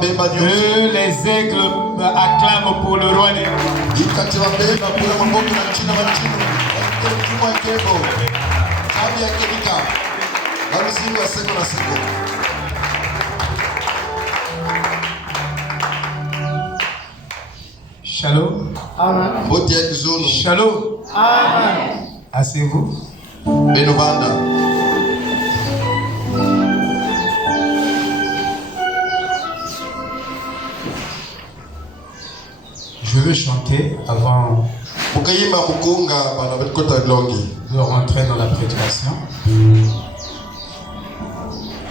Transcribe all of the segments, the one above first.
Que les aigles acclament pour le roi des rois. Shalom. Amen. Shalom. Amen. Asseyez-vous. Je veux chanter avant de rentrer dans la prédication.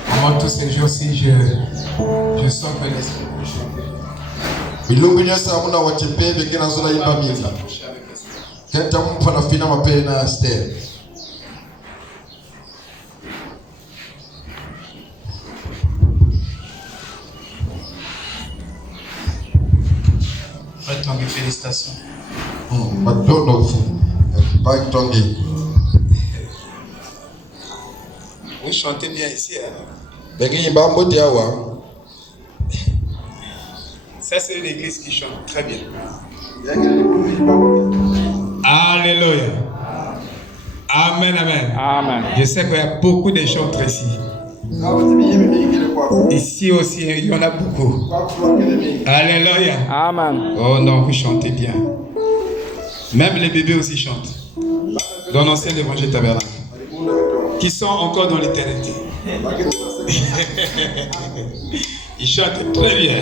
Pendant tous ces jours-ci, je sens que l'esprit peut chanter. Tongi, félicitations. Vous chantez bien ici. Ça, c'est une église qui chante très bien. Alléluia. Amen, amen. Amen. Je sais qu'il y a beaucoup de chantres ici. Ici aussi, il y en a beaucoup. Alléluia. Amen. Oh non, vous chantez bien. Même les bébés aussi chantent. Dans l'ancien évangile tabernacle. Qui sont encore dans l'éternité. Ils chantent très bien.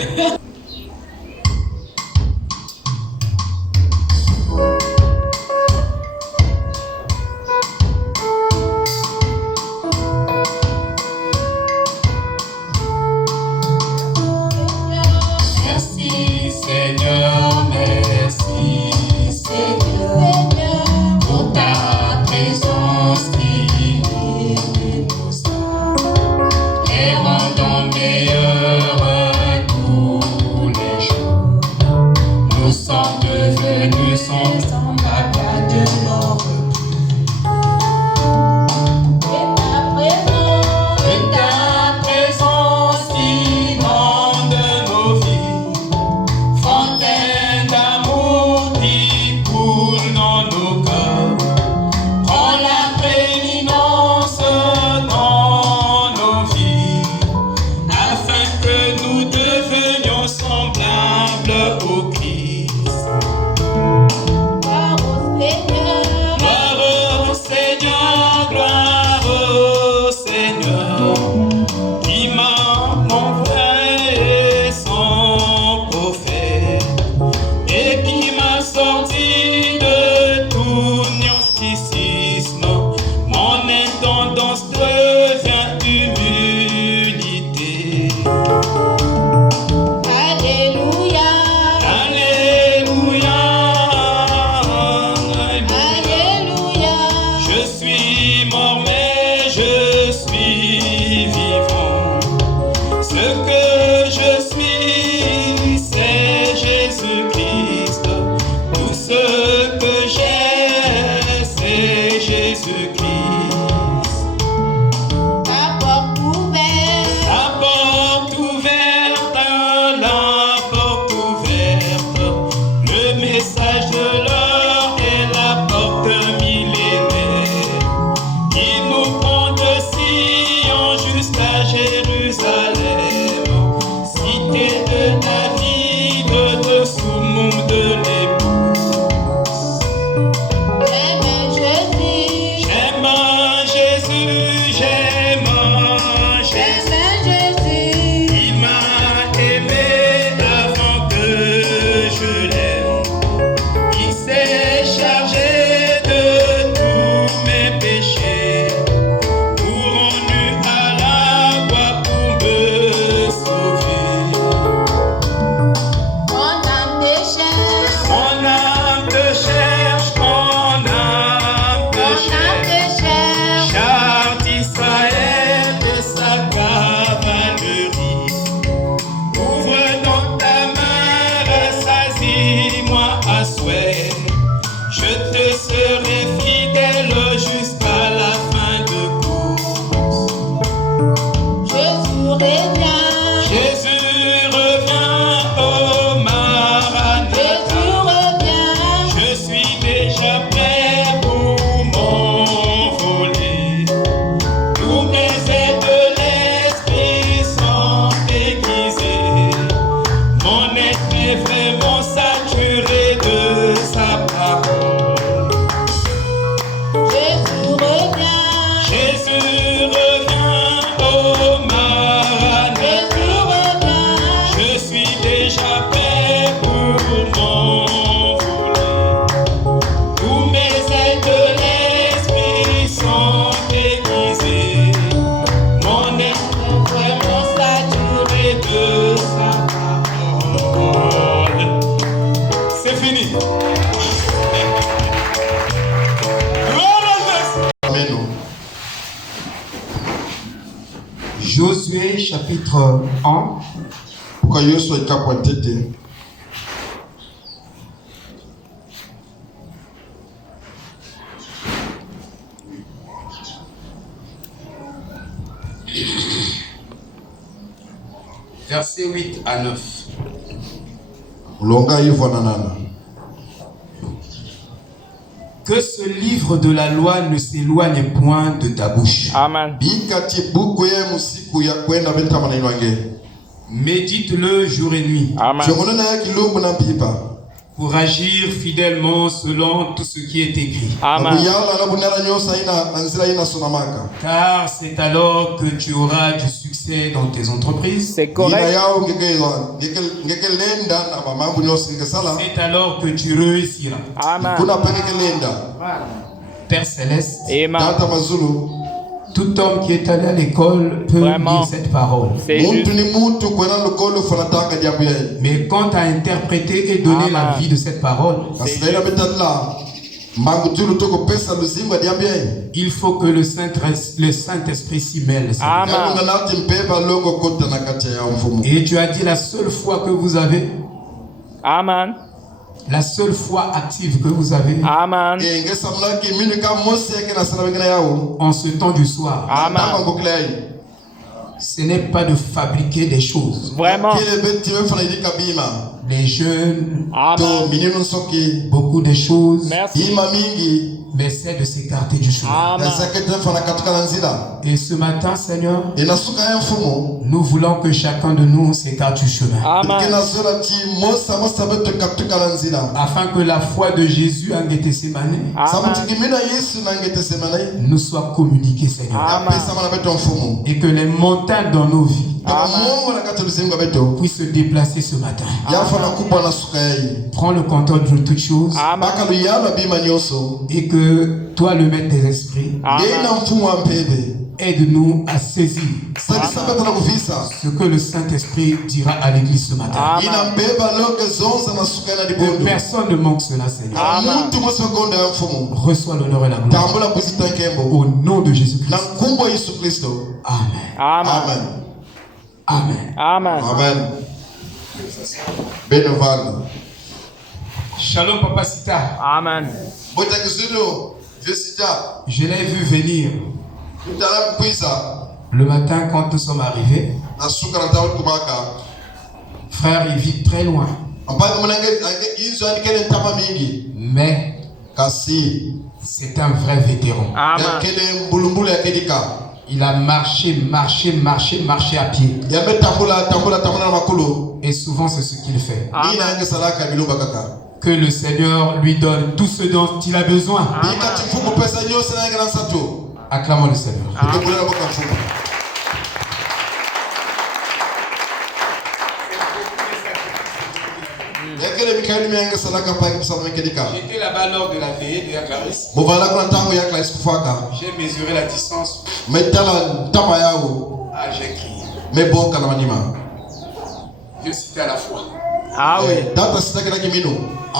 message de l'or est la porte millénaire qui nous Josué chapitre 1. Pourquoi Yosua ikapo ntete? Versets 8 à 9. Longa hivyo na nana. Que ce livre de la loi ne s'éloigne point de ta bouche. Amen. Bikati buku ye musiku ya kwenda benta maneno yange. Médite-le jour et nuit. Amen. Chongona na kilombo na pipa. Pour agir fidèlement selon tout ce qui est écrit. Amen. Abuyala na bunara nyosa ina nzira ina sonamaka. Car c'est alors que tu auras du succès dans tes entreprises. C'est Ina correct. yao ngeke lenda na mamambu nyosa ngesala. C'est alors que tu réussiras. Amen. Kuna peke lenda. Père Céleste, Amen. Tata mazulu. tout homme qui est allé à l'école peut Vraiment. lire cette parole. C'est Muntu juste. ni muntu kwenda lokolo fanatanga jambo yayi. Mais quand tu as interprété et donné Amen. la vie de cette parole, Asinaina betala. Mangu tulu toko pesa luzimba jambo yayi. il faut que le Saint-Esprit s'y mêle. Seigneur. Amen. Yangu nati mpeba longo kota na kati ya mfumo. Et tu as dit la seule foi que vous avez, Amen. la seule foi active que vous avez Amen. Ngesa mlaki minu ka mose yake na sana wengine yao. en ce temps du soir, Amen. Tama ngokile yayi. ce n'est pas de fabriquer des choses. Vraiment. Kile beti wefana idika bima. Les jeunes, To Amen. mininu soki. beaucoup de choses, Merci. Ima mingi. mais c'est de s'écarter du chemin. Amen. Nasake tefana katika nzira. Et ce matin, Seigneur, Inasuka ya mfumo. nous voulons que chacun de nous s'écarte du chemin. Amen. Kena zora ti mosa beto katika nzira. Afin que la foi de Jésus en Gethsemane Samu Amen. tikimina Yesu na ngete semana. nous soit communiquée, Seigneur. Amen. Pesa mana beto mfumo. Et que les montagnes dans nos vies Mungu na kata luzinga beto. puissent se déplacer ce matin. Yafana kubwa na suka yayi. Prends le contrôle de toutes choses Amen. Baka luyala bima nyoso. et que toi, le maître des esprits, Yena Amen. mfumo wa mpebe. aide-nous à saisir Sadi sabe tana kuvisa. ce que le Saint-Esprit dira à l'église ce matin. Amen. Ina mbeba loke zonza na suka na Que dibondo. personne ne manque cela, Seigneur. Amen. Muntu mose gonda ya mfumo. Reçois l'honneur et la gloire. Tambula kuzita nkembo. Au nom de Jésus-Christ. Na nkumbo Yesu Kristo. Amen. Amen. Amen. Amen. Amen. Amen. Benovana. Shalom, Papa Sita. Amen. Bota kizulu. Jesita. Je l'ai vu venir Mtala mkwisa. le matin quand nous sommes arrivés. Na suka na tawo kumaka. Frère, il vit très loin. Ambaye mwanange izo anikele ntama mingi. Mais Kasi. c'est un vrai vétéran. Amen. Yakele mbulumbulu yakedika. Il a marché à pied. Yame tambula na makulu. Et souvent, c'est ce qu'il fait. Ina yange salaka bilumba kaka. Que le Seigneur lui donne tout ce dont il a besoin. Bika tifuku pesa nyosa na yange na sato. Acclamons le Seigneur. Ukebule na boka mfumo. Yakele mikaeli yange salaka pa yange salama kedika. J'étais là-bas lors de la veillée de Clarisse. Muvala kuna tango ya Clarisse kufaka. J'ai mesuré la distance. Metala tama yao. Ah, j'ai crié. Meboka na manima. Dieu citait à la fois. Ah oui. Tata sitaki na kimino.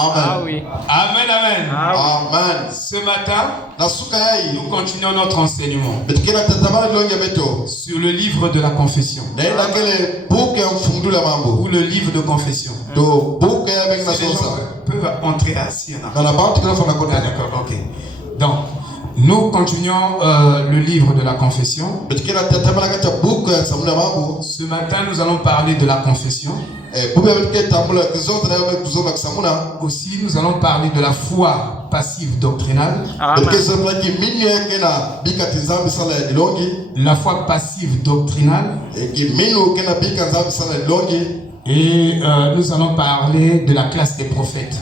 Ah Amen. oui. Amen, amen. Ah oui. Amen. Ce matin, Na suka yai. nous continuons notre enseignement Betukira tatamana longe beto. sur le livre de la confession. Naenda kele buke ya mfungula mambo. Ou le livre de confession. To buke ya bengi na Si les gens sosa. peuvent entrer assis. En Kana bantu kila fana Ah, kota. d'accord, ok. Donc, nous continuons le livre de la confession. Betukira tatamana kata buke ya samuna mambo. Ce matin, nous allons parler de la confession. Bube betuke tambula kizonda na yabe kuzonda kusamuna. Aussi, nous allons parler de la foi passive doctrinale. Betuke Amen. samuna ki minyo yake na bika tinzambi sala ya dilongi. La foi passive doctrinale. Ki minu kena bika nzambi sala ya dilongi. Et nous allons parler de la classe des prophètes.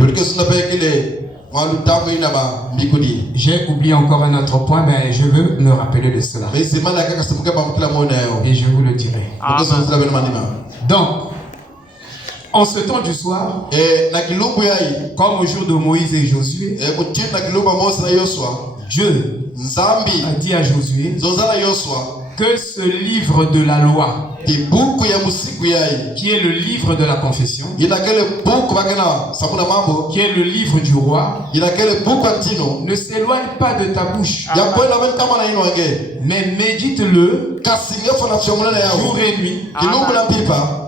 Betuke suna pe kile mwalu tango ina ba mikudi. J'ai oublié encore un autre point, mais je veux me rappeler de cela. Mais c'est mal à kaka semuka ba mkila mwana yao. Et je vous le dirai. Betuke suna ben manima. Donc, en ce temps du soir, Na kilumbu yai. comme au jour de Moïse et Josué, Kutim na kilumba Mose na Yosua. Dieu Nzambi. a dit à Josué, Zozana Yosua. que ce livre de la loi, ti buku ya musiku yai qui est le livre de la confession, ina kele buku bakena sabuna mambo qui est le livre du roi, ina kele buku antino ne s'éloigne pas de ta bouche, ya kwela bentama na ino wange mais médite-le kasinge fona fiomuna na jour yao et nuit, kilumbu na pipa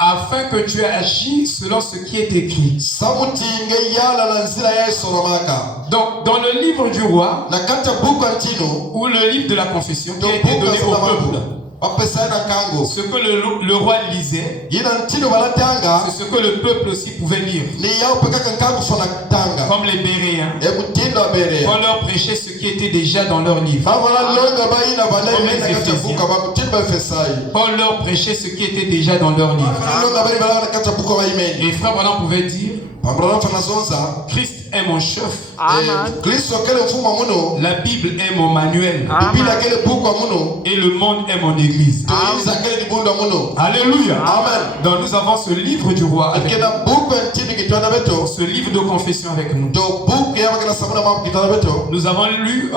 afin que tu agis selon ce qui est écrit. samutinge yala na nzira ya soromaka Donc, dans le livre du roi, na kata buku antino ou le livre de la confession qui do a été buku donné au peuple, bapesa na kango ce que le roi lisait, yina ntino balatanga c'est ce que le peuple aussi pouvait lire. ni yao pekaka kango fona tanga Comme les Béréens, mutindo abere on leur prêchait ce qui était déjà dans leur livre. bavala longa baina balai na kata buku ba mutindo ba fesai Paul leur prêchait ce qui était déjà dans leur livre. longa bali bala na kata buku ba imeni Et frère Branham pouvait dire, pambrana fana zonza Christ est mon chef, Amen. Kristo kele mfumo muno la Bible est mon manuel, Biblia Amen. kele buku muno et le monde est mon église. tuiza kele dibunda muno Alléluia. Amen. Donc nous avons ce livre du roi, avec kena buku ntini kitwana beto ce livre de confession avec nous. do buku ya bakena sabuna mambo kitwana beto Nous avons lu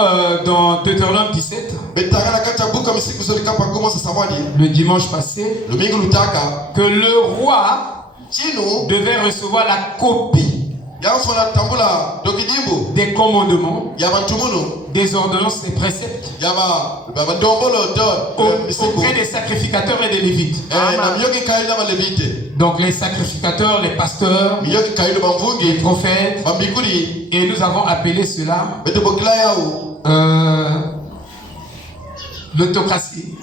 dans Deutéronome 17, betanga na kata buku misiku zoli kapa komo sa samwadi le dimanche passé, lumingu lutaka que le roi chino devait recevoir la copie ya fona tambula dokidimbu des commandements, ya bantu muno des ordonnances et préceptes ya ba ndombolo do misiku auprès des sacrificateurs et des lévites. na miyoki kaila ba levite Donc les sacrificateurs, les pasteurs, miyoki kaila ba les mvungi prophètes, ba mbikuri et nous avons appelé cela bete bokila yao l'autocratie,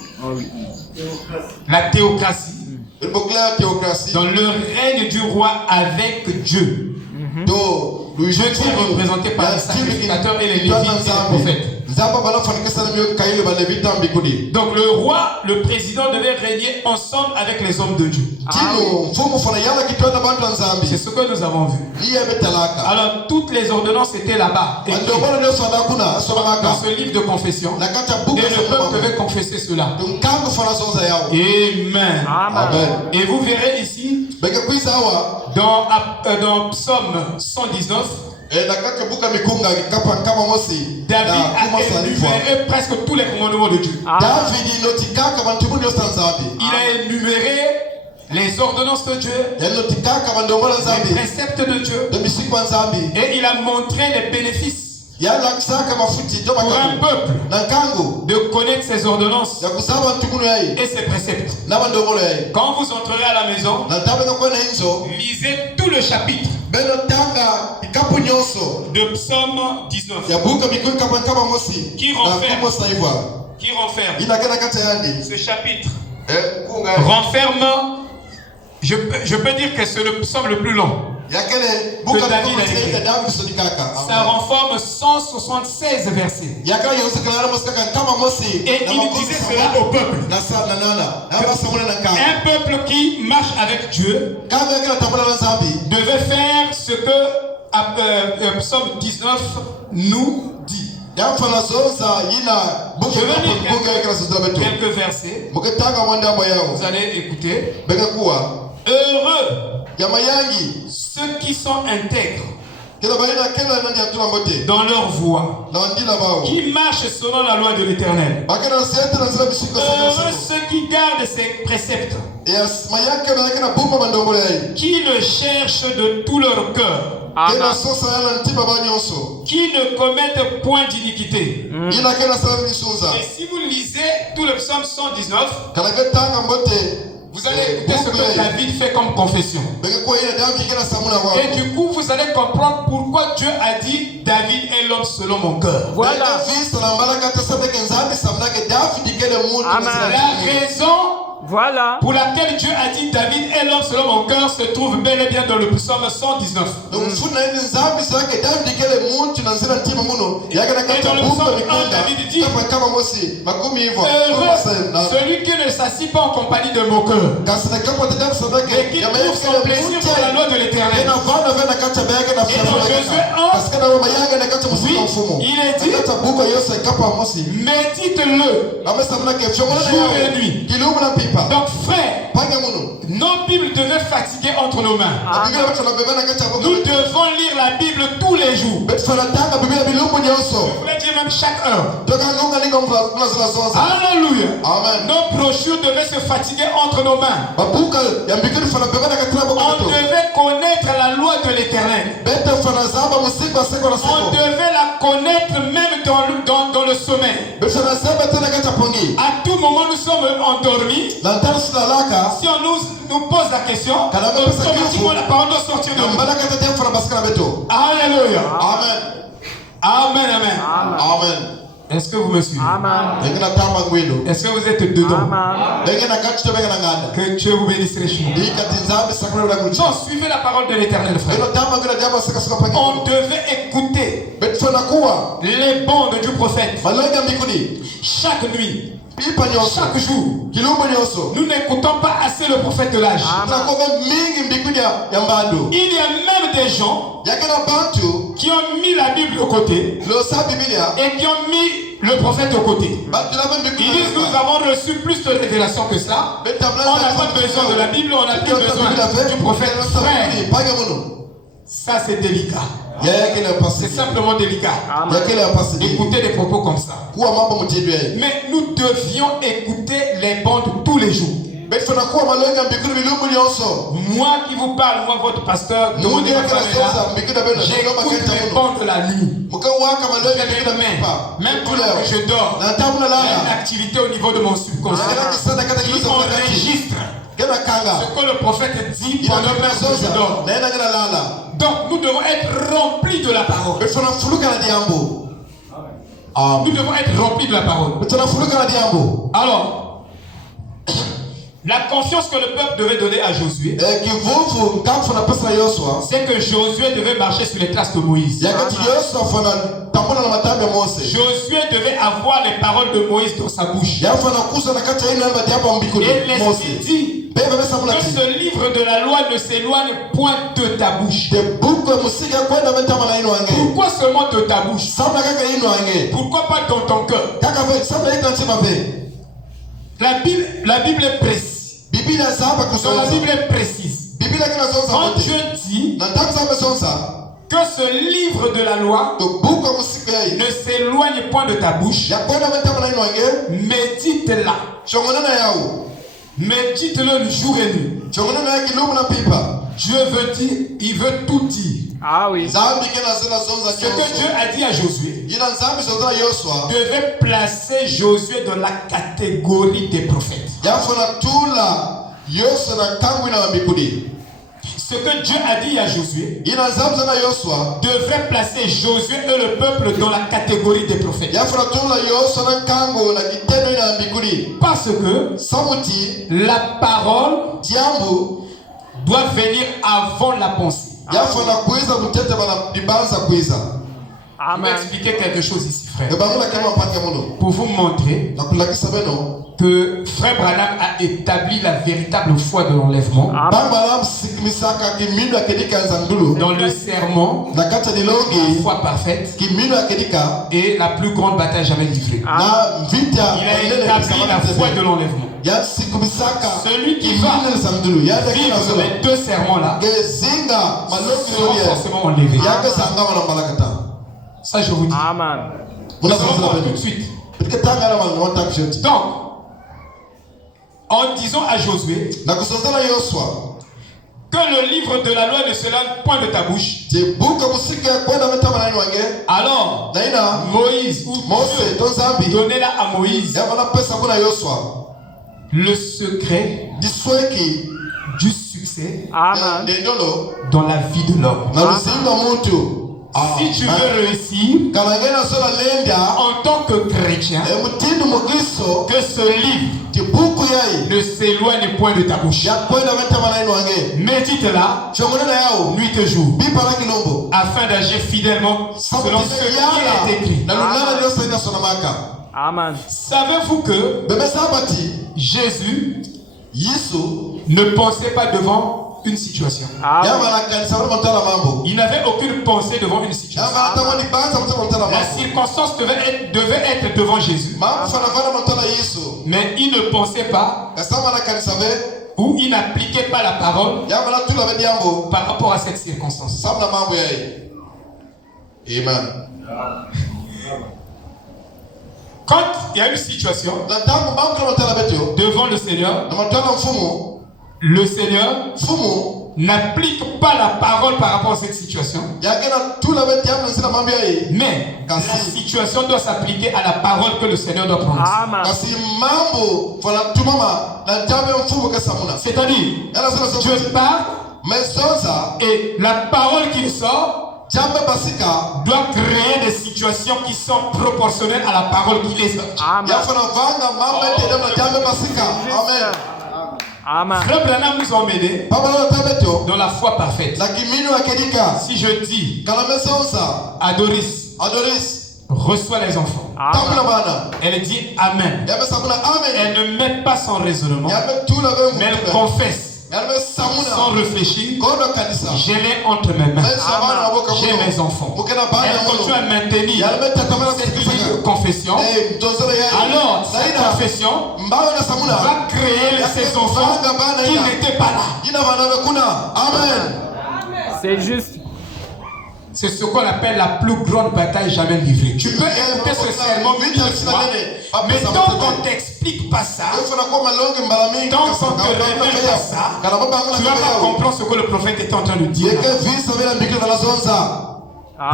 la théocratie, bete bokila theocratie dans le règne du roi avec Dieu. do Je suis représenté par les sacrificateurs et les lévites et les prophètes. Donc le roi, le président devait régner ensemble avec les hommes de Dieu. C'est ce que nous avons vu. Alors toutes les ordonnances étaient là-bas, écrites dans ce livre de confession. Et le peuple devait confesser cela. Amen. Amen. Et vous verrez ici, dans Psaume 119, David a énuméré presque tous les commandements de Dieu. Il a énuméré les ordonnances de Dieu, les préceptes de Dieu, et il a montré les bénéfices pour un peuple de connaître ses ordonnances et ses préceptes. Quand vous entrerez à la maison, lisez tout le chapitre de Psaume 19 qui renferme ce chapitre. Renferme, je peux dire que c'est le psaume le plus long que David a écrit. Ça renforme 176 versets. Et il disait cela au peuple. Un peuple qui marche avec Dieu devait faire ce que Psaume 19 nous dit. Je vais lire quelques versets. Vous allez écouter. Heureux ceux qui sont intègres dans leur voie, qui marchent selon la loi de l'Éternel. Heureux ceux qui gardent ses préceptes, qui le cherchent de tout leur cœur, qui ne commettent point d'iniquité. Et si vous lisez tout le psaume 119, vous allez écouter ce que David fait comme confession. Et du coup, vous allez comprendre pourquoi Dieu a dit David est l'homme selon mon cœur. Voilà. La raison Voilà. pour laquelle Dieu a dit David est l'homme selon mon cœur se trouve bel et bien dans le psaume 119. Et dans le psaume 1, David dit heureux celui qui ne s'assit pas en compagnie de mon cœur, et qui trouve son plaisir dans la loi de l'Éternel. Et dans Josué 1, oui, il est dit médite-le jour et nuit. Donc frère, nos Bibles devaient fatiguer entre nos mains. Nous devons lire la Bible tous les jours. Je voulais dire même chaque heure. Alléluia. Nos brochures devaient se fatiguer entre nos mains. On devait connaître la loi de l'Éternel. On devait la connaître même dans le sommeil. À tout moment nous sommes endormis. Si on nous pose la question, automatiquement la parole doit sortir de nous. Alléluia. Amen. Amen, amen. Amen. Est-ce que vous me suivez? Amen. Est-ce que vous êtes dedans? Amen. Que Dieu vous bénisse richement. Non, suivez la parole de l'Éternel, frère. On devait écouter les bondes du prophète chaque nuit. Chaque jour, nous n'écoutons pas assez le prophète de l'âge. Il y a même des gens qui ont mis la Bible au côté et qui ont mis le prophète au côté. Ils disent nous avons reçu plus de révélations que ça. On n'a pas besoin de la Bible, on n'a plus besoin du prophète. Frère, ça c'est délicat. C'est simplement délicat. Écouter des propos comme ça. Mais nous devions écouter les bandes tous les jours. Moi qui vous parle, moi votre pasteur, j'écoute les bandes la nuit. Même pendant que je dors, il y a une activité au niveau de mon subconscient qui enregistre ce que le prophète dit pendant même que je dors. Donc nous devons être remplis de la parole. Nous devons être remplis de la parole. Alors, la confiance que le peuple devait donner à Josué, c'est que Josué devait marcher sur les traces de Moïse. Josué devait avoir les paroles de Moïse dans sa bouche. Et l'Esprit dit que ce livre de la loi ne s'éloigne point de ta bouche. Pourquoi seulement de ta bouche? Pourquoi pas dans ton cœur? La Bible est précise. Dans la Bible est précise. Quand Dieu dit que ce livre de la loi ne s'éloigne point de ta bouche, médite-la. Médite-le le jour et nuit. Dieu veut dire, il veut tout dire. Ah oui. Ce que Dieu a dit à Josué devait placer Josué dans la catégorie des prophètes. Ce que Dieu a dit à Josué devait placer Josué et le peuple dans la catégorie des prophètes. Parce que la parole doit venir avant la pensée. Je vais expliquer quelque chose ici, frère. Pour vous montrer que Frère Branham a établi la véritable foi de l'enlèvement dans le sermon, la foi parfaite et la plus grande bataille jamais livrée. Il a établi la foi de l'enlèvement. Celui qui va vivre les deux sermons-là sera forcément enlevé. Ça, je vous dis. Amen. Nous allons voir tout de suite. Donc, en disant à Josué que le livre de la loi ne s'éloigne point de ta bouche, alors Moïse, ou Dieu donnait-là à Moïse le secret du succès dans la vie de l'homme. Si tu veux réussir en tant que chrétien, que ce livre ne s'éloigne point de ta bouche. Médite-la nuit et jour afin d'agir fidèlement selon ce qui est écrit. Amen. Savez-vous que Jésus ne pensait pas devant une situation. Oui. Il n'avait aucune pensée devant une situation. La circonstance devait être devant Jésus. Mais il ne pensait pas ou il n'appliquait pas la parole par rapport à cette circonstance. Amen. Quand il y a une situation devant le Seigneur n'applique pas la parole par rapport à cette situation. Mais la situation doit s'appliquer à la parole que le Seigneur doit prendre. C'est-à-dire, Dieu parle et la parole qui sort doit créer des situations qui sont proportionnelles à la parole qui les sort. Amen. Frère Branham nous a emmenés dans la foi parfaite. Si je dis à Doris, reçoit les enfants. Amen. Elle dit Amen. Elle ne met pas son raisonnement, mais elle confesse sans réfléchir. Je l'ai entre mes mains. J'ai mes enfants. Elle continue à maintenir cette confession. Alors, cette confession va créer ces enfants qui n'étaient pas là. C'est juste. C'est ce qu'on appelle la plus grande bataille jamais livrée. Tu peux écouter ce sermon 1000 fois, mais tant qu'on ne t'explique pas ça, tant qu'on ne te révèle pas ça, tu ne vas pas comprendre ce que le prophète était en train de dire.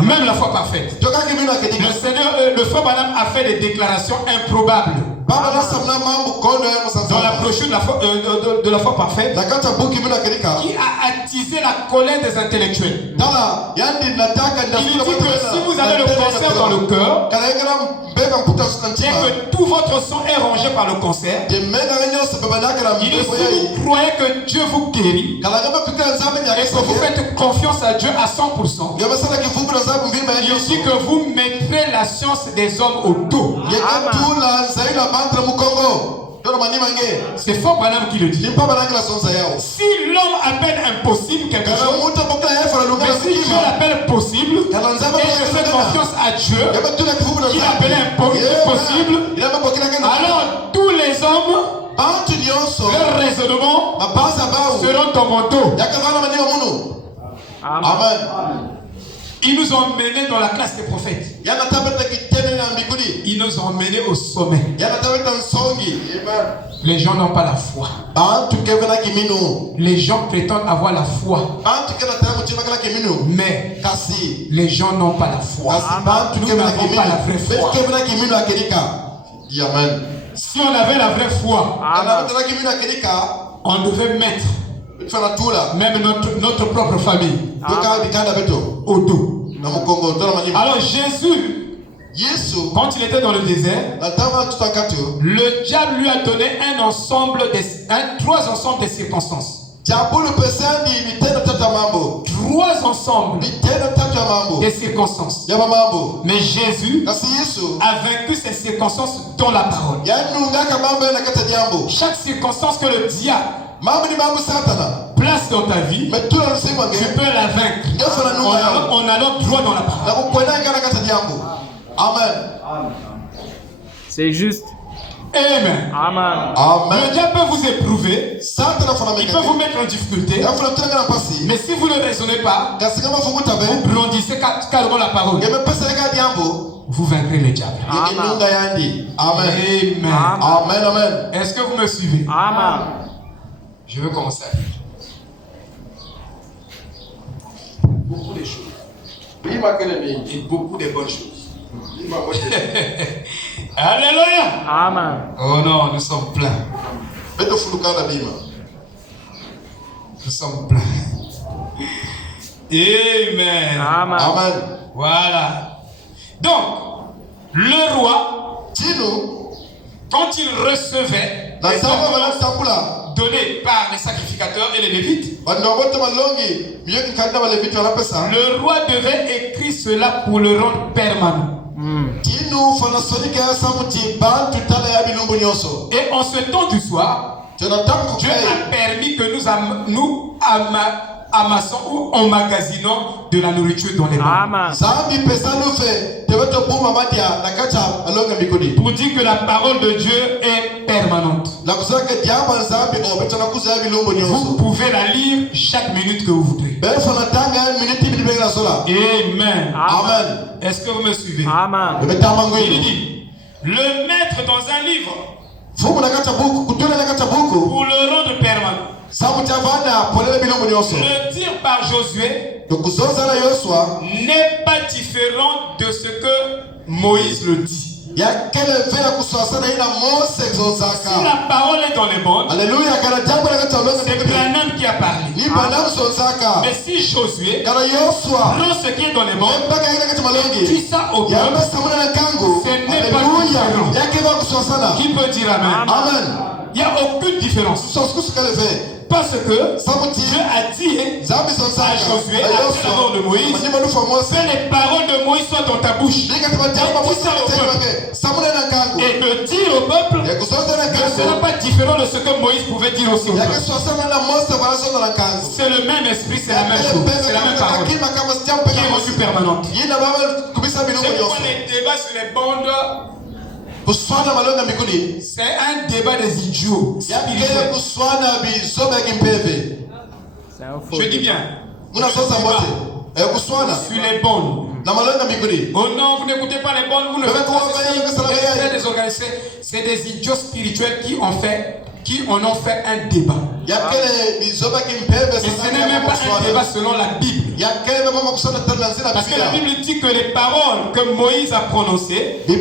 Même la foi parfaite. Le Seigneur, le frère Branham a fait des déclarations improbables. Dans la brochure de la foi parfaite, qui a attisé la colère des intellectuels. Il dit que si vous avez le cancer dans le cœur, et que tout votre sang est rongé par le cancer, il dit si vous croyez que Dieu vous guérit, et que vous faites confiance à Dieu à 100%, il dit que vous mettrez la science des hommes au dos. C'est Fort Branham qui le dit. Si l'homme appelle impossible quelque chose, mais si Dieu l'appelle possible, et je fais confiance à Dieu qui l'appelle impossible, alors tous les hommes, leur raisonnement seront dans mon dos. Amen. Ils nous ont menés dans la classe des prophètes. Ils nous ont menés au sommet. Les gens n'ont pas la foi. Les gens prétendent avoir la foi. Mais les gens n'ont pas la foi. Nous n'avons pas la vraie foi. Si on avait la vraie foi, on devait mettre même notre propre famille au dos. Alors Jésus, quand il était dans le désert, le diable lui a donné trois ensembles de circonstances. Trois ensembles de circonstances. Mais Jésus a vaincu ces circonstances dans la parole. Chaque circonstance que le diable place dans ta vie, tu peux la vaincre en allant droit dans la parole. Amen. C'est juste. Amen. Amen. Le diable peut vous éprouver, il peut vous mettre en difficulté, mais si vous ne raisonnez pas, vous brandissez carrément la parole, vous vaincrez le diable. Amen. Amen. Amen. Est-ce que vous me suivez? Amen. Je veux commencer à dire beaucoup de choses et beaucoup de bonnes choses. Alléluia. Amen. Oh non, nous sommes pleins. Nous sommes pleins. Amen. Amen. Amen. Voilà. Donc, le roi, quand il recevait les ordonnances données par les sacrificateurs et les lévites, le roi devait écrire cela pour le rendre permanent. Et en ce temps du soir, Dieu a permis que nous amassons ou emmagasinons de la nourriture dans les mains. Pour dire que la parole de Dieu est permanente. Vous pouvez la lire chaque minute que vous voudrez. Amen. Amen. Est-ce que vous me suivez? Amen. Il dit, le mettre dans un livre pour le rendre permanent. Le dire par Josué n'est pas différent de ce que Moïse le dit. Si la parole est dans les mondes, c'est Branham qui a parlé. Mais si Josué prend ce qui est dans les mondes, dit ça au peuple, ce n'est pas différent. Qui peut dire Amen? Il n'y a aucune différence. Parce que Dieu a dit à Josué, après la mort de Moïse, que les paroles de Moïse soient dans ta bouche. Et de dire au peuple ne sera pas différent de ce que Moïse pouvait dire aussi au peuple. C'est le même esprit, c'est la même chose, c'est la même parole qui est rendue permanente. Je prends les débats sur les bandes. C'est un débat des idiots. Je dis bien. Sur les bonnes. Oh non, vous n'écoutez pas les bonnes, vous ne faites pas ceci. C'est des idiots spirituels qui en ont fait un débat. Et ce n'est même pas un débat selon la Bible. Parce que la Bible dit que les paroles que Moïse a prononcées, a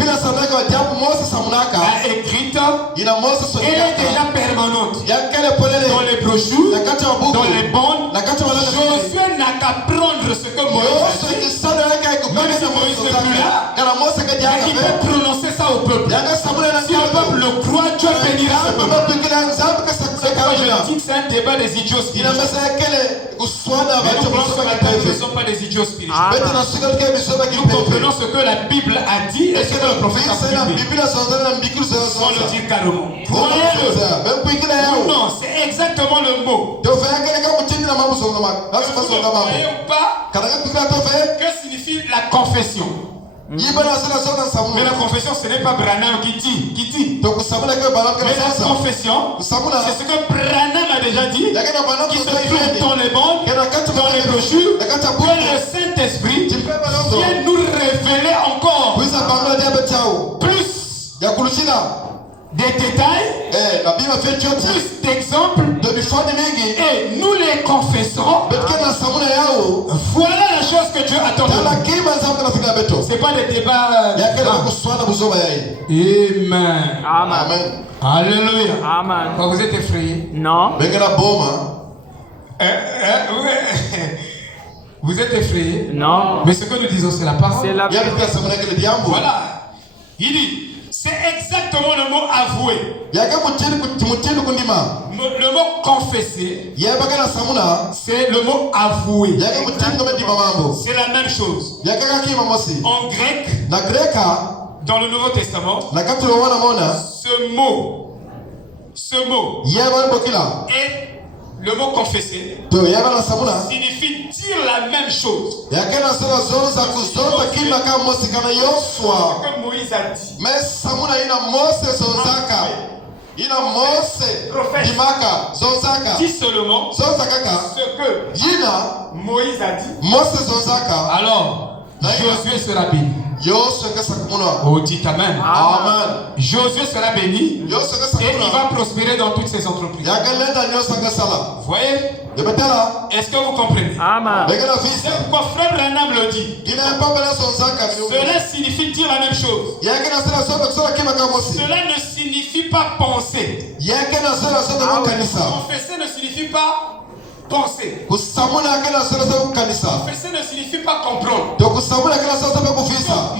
écrites, elle est déjà permanente. Dans les brochures, dans les bandes, Josué n'a qu'à prendre ce que Moïse a dit. Même si Moïse n'est plus là, il peut prononcer ça au peuple. Si le peuple le croit, Dieu bénira ce peuple. Je dis que c'est un débat des idiots spirituels. Mais nous ne sommes pas des idiots spirituels. Nous comprenons ce que la Bible a dit et ce que le prophète a dit. On le dit carrément. Croyez-le. Non, c'est exactement le mot. Vous ne croyez pas que signifie la confession? Mais la confession, ce n'est pas Branham qui dit. Mais la confession, c'est ce que Branham a déjà dit, qui se trouve dans les bandes, dans les brochures, que le Saint-Esprit vient nous révéler encore plus des détails, plus d'exemples, et nous les confessons. Voilà la chose que Dieu attend de nous. C'est pas des débats. Amen. Amen. Alléluia. Amen. Vous êtes effrayés? Non. Vous êtes effrayés? Non. Mais ce que nous disons, c'est la parole. C'est la vérité. Voilà. Il dit, c'est exactement le mot avoué. Le mot confesser, c'est le mot avoué. C'est la même chose. En grec, dans le Nouveau Testament, ce mot est le mot confesser signifie dire la même chose. Ce que Moïse a dit. Dit seulement ce que Moïse a dit. Alors, Josué sera béni. Oh, dites Amen. Amen. Josué sera béni et il va prospérer dans toutes ses entreprises. Vous voyez? Est-ce que vous comprenez? Amen. C'est pourquoi frère Branham le dit. Cela signifie dire la même chose. Cela ne signifie pas penser. Confesser ne signifie pas penser. Confesser ne signifie pas comprendre.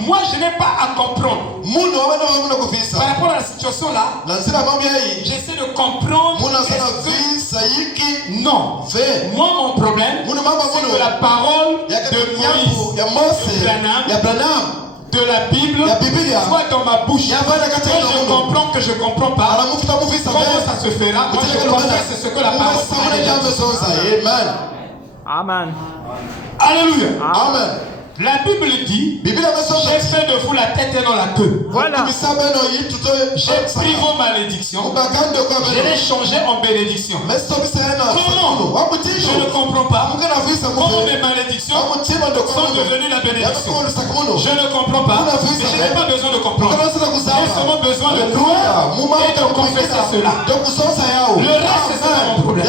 Moi, je n'ai pas à comprendre. Par rapport à la situation là, j'essaie de comprendre. Non. Moi, mon problème, c'est que la parole de Moïse, de la Bible soit dans ma bouche. Quand je comprends que je ne comprends pas, comment ça se fera? Moi je confesse ce que la parole dit. Amen. Alléluia. Amen. La Bible dit, j'ai fait de vous la tête et non la queue. Voilà. J'ai pris vos malédictions, je les changé en bénédictions. Comment? Je ne comprends pas. Comment mes malédictions sont devenues la bénédiction? Je ne comprends pas, mais je n'ai pas besoin de comprendre. J'ai seulement besoin de croire et de confesser cela. Le reste, c'est ça mon problème.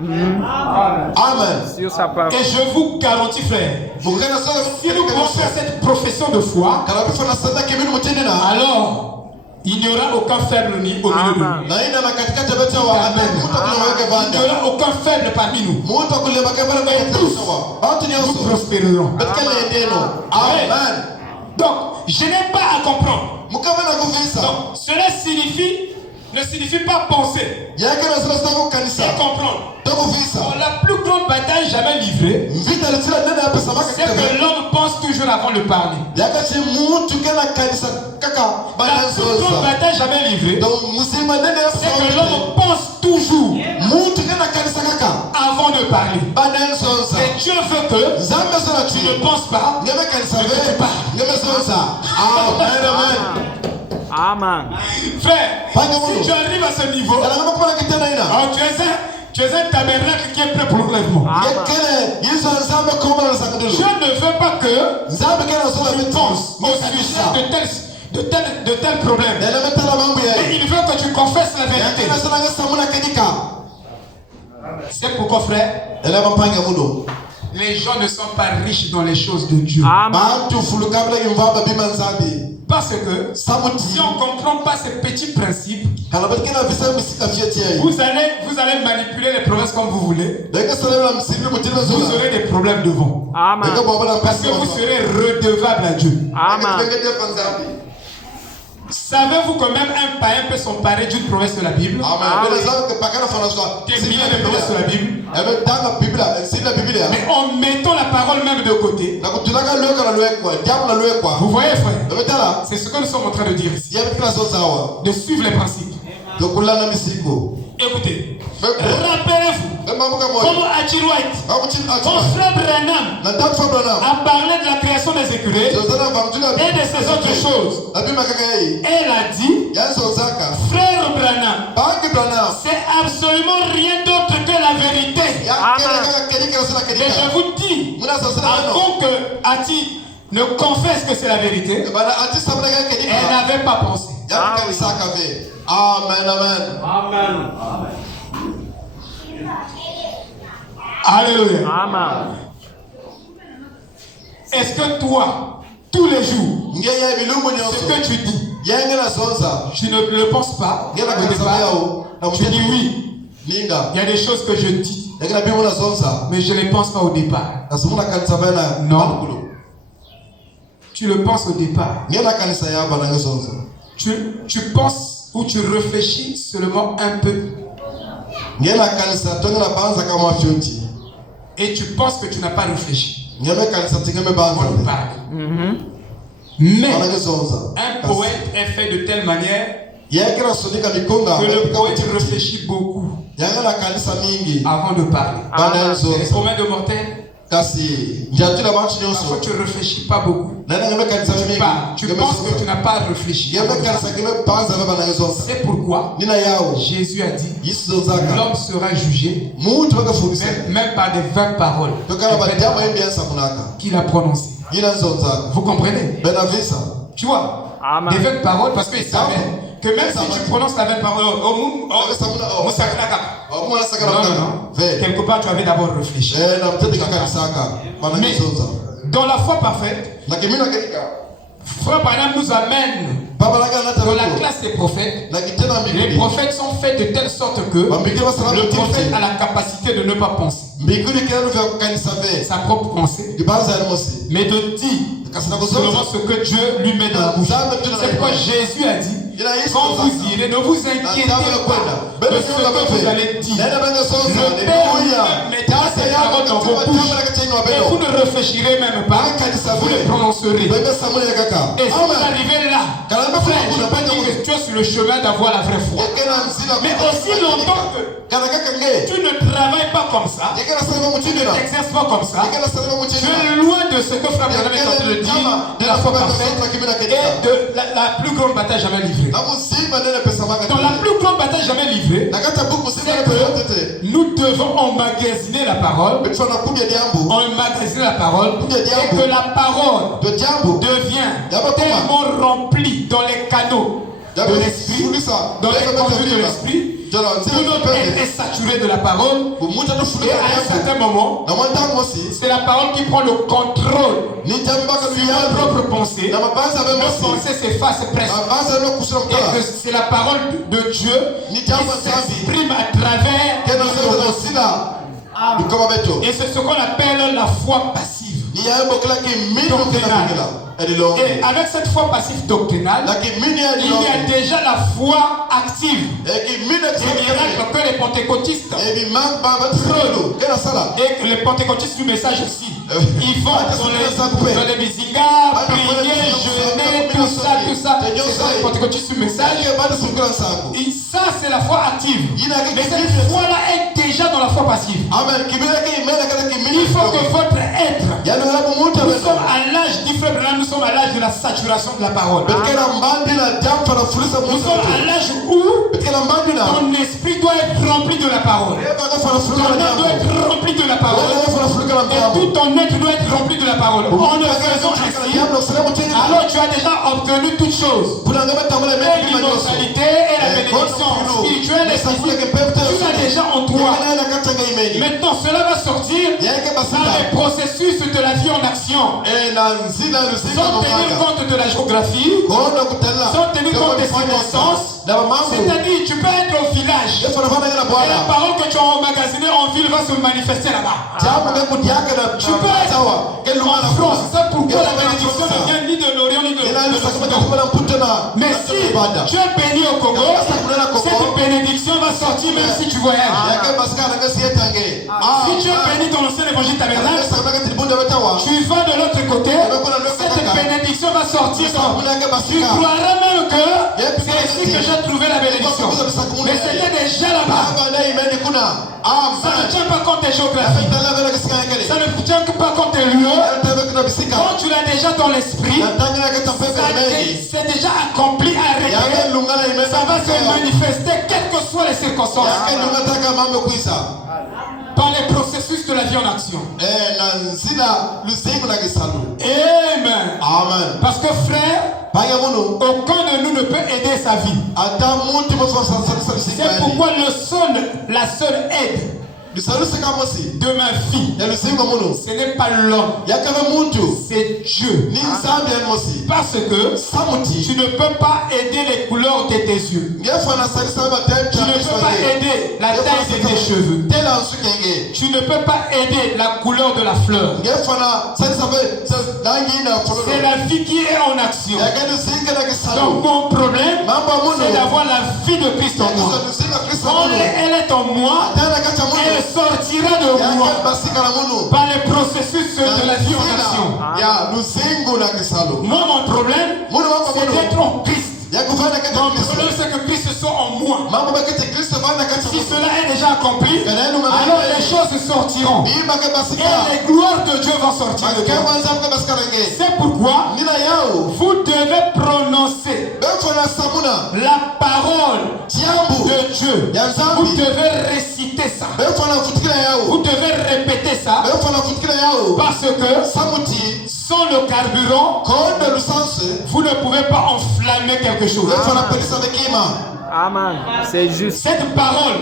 Amen. Sur sa parole. Et je vous garantis, frère, si nous pouvons faire cette profession de foi, alors il n'y aura aucun faible au milieu de nous. Amen. Il n'y aura aucun faible parmi nous. Et tous, nous prospérerons. Amen. Donc, je n'ai pas à comprendre. Donc, cela ne signifie pas penser et comprendre. La plus grande bataille jamais livrée, c'est que l'homme pense toujours avant de parler. La plus grande bataille jamais livrée, c'est que l'homme pense toujours avant de parler. Et Dieu veut que tu ne penses pas, mais que tu parles. Amen. Frère, si tu arrives à ce niveau, tu es un tabernacle qui est prêt pour l'enlèvement. Dieu ne veut pas que tu penses au sujet de tel problème. Mais il veut que tu confesses la vérité. C'est pourquoi, frère, les gens ne sont pas riches dans les choses de Dieu. Parce que si on ne comprend pas ces petits principes, vous allez manipuler les promesses comme vous voulez. Vous aurez des problèmes devant. Amen. Parce que vous serez redevable à Dieu. Amen. Savez-vous que même un païen peut s'emparer d'une promesse de la Bible? Des milliers de promesses de la Bible. Mais en mettant la parole même de côté. Vous voyez, frère? C'est ce que nous sommes en train de dire ici. De suivre les principes. Écoutez, rappelez-vous comment Achille White, mon frère Branham, a parlé de la création des écureuils et de ces autres choses. Elle a dit, frère Branham, c'est absolument rien d'autre que la vérité. Et je vous dis, avant que Ati ne confesse que c'est la vérité, elle n'avait pas pensé. Amen, amen. Amen. Alléluia. Amen. Est-ce que toi, tous les jours, ce que tu dis, tu ne le penses pas? Tu dis oui. Il y a des choses que je dis, mais je ne les pense pas au départ. Non. Tu le penses au départ. Tu penses ou tu réfléchis seulement un peu. Et tu penses que tu n'as pas réfléchi. Mais un poète est fait de telle manière que le poète réfléchit beaucoup avant de parler. Les promesses de mortel, parfois tu ne réfléchis pas beaucoup. Tu penses que tu n'as pas réfléchi. C'est pourquoi Jésus a dit, l'homme sera jugé même par des vagues paroles qu'il a prononcées. Vous comprenez? Tu vois? Amen. Des vagues paroles, parce qu'il savait que même si tu prononces la vague parole, quelque part tu avais d'abord réfléchi. Mais dans la foi parfaite, Frère Branham nous amène dans la classe des prophètes. Les prophètes sont faits de telle sorte que le prophète a la capacité de ne pas penser sa propre pensée, mais de dire seulement ce que Dieu lui met dans la bouche. C'est pourquoi Jésus a dit, quand vous irez, ne vous inquiétez pas de ce que vous allez dire. Le Père mettra ces paroles dans vos bouches et vous ne réfléchirez même pas, vous les prononcerez. Et si vous arrivez là, frère, je peux dire que tu es sur le chemin d'avoir la vraie foi. Mais aussi longtemps que tu ne travailles pas comme ça, tu ne t'exerces pas comme ça, tu es loin de ce que Frère Branham est en train de dire, de la foi parfaite et de la plus grande bataille jamais livrée. Dans la plus grande bataille jamais livrée, c'est que nous devons emmagasiner la parole, et que la parole devient tellement remplie dans les canaux de l'esprit, dans les conduits de l'esprit, que notre être est saturé de la parole, et à un certain moment, c'est la parole qui prend le contrôle sur nos propres pensées. Nos pensées s'effacent presque. Et que c'est la parole de Dieu qui s'exprime à travers nos pensées. Et c'est ce qu'on appelle la foi passive. Et avec cette foi passive doctrinale, il y a déjà la foi active. Les miracles que les pentecôtistes et que les pentecôtistes du message aussi, ils vont dans les bisingas, prier, jeûner, tout ça. C'est ça les pentecôtistes du message. Et ça, c'est la foi active. Mais cette foi-là est déjà dans la foi passive. Il faut que votre être, nous sommes à l'âge différent, nous sommes à l'âge de la saturation de la parole. Nous sommes à l'âge où ton esprit doit être rempli de la parole. Ton âme doit être rempli de la parole. Et tout ton être doit être rempli de la parole. En le faisant ainsi, alors tu as déjà obtenu toutes choses. Et l'immortalité et la bénédiction spirituelle et physique, tu l'as déjà en toi. Maintenant, cela va sortir dans les processus de la vie en action. Sans tenir compte de la géographie, sans tenir compte des circonstances. C'est-à-dire, tu peux être au village et la parole que tu as emmagasinée en ville va se manifester là-bas. Tu peux être en France, c'est pourquoi la bénédiction ne vient ni de l'Orient ni de l'Occident. Mais si tu es béni au Congo, cette bénédiction va sortir même si tu voyages. Si tu es béni dans l'ancien évangile tabernacle, tu vas de l'autre côté, cette bénédiction va sortir. Tu croiras même que c'est ici que j'ai trouvé la bénédiction. Mais c'était déjà là-bas. Ça ne tient pas compte des géographies. Ça ne tient pas compte des lieux. Quand tu l'as déjà dans l'esprit, c'est déjà accompli, arrêté. Ça va se manifester quelles que soient les circonstances. Dans les processus de la vie en action. Amen. Parce que frère, aucun de nous ne peut aider sa vie. C'est pourquoi la seule aide de ma vie, ce n'est pas l'homme, c'est Dieu. Parce que tu ne peux pas aider les couleurs de tes yeux. Tu ne peux pas aider la taille de tes cheveux. Tu ne peux pas aider la couleur de la fleur. C'est la vie qui est en action. Donc mon problème, c'est d'avoir la vie de Christ en moi. Quand elle est en moi, elle sortira de moi par les processus de la vie en action. Moi, mon problème, c'est d'être en Christ. Mon problème, c'est que Christ soit en moi. Si cela est déjà accompli, alors les choses sortiront. Et les gloires de Dieu vont sortir de toi. C'est pourquoi vous devez prononcer la parole de Dieu. Vous devez réciter ça. Vous devez répéter ça. Parce que sans le carburant, vous ne pouvez pas enflammer quelque chose. Amen. C'est juste. Cette parole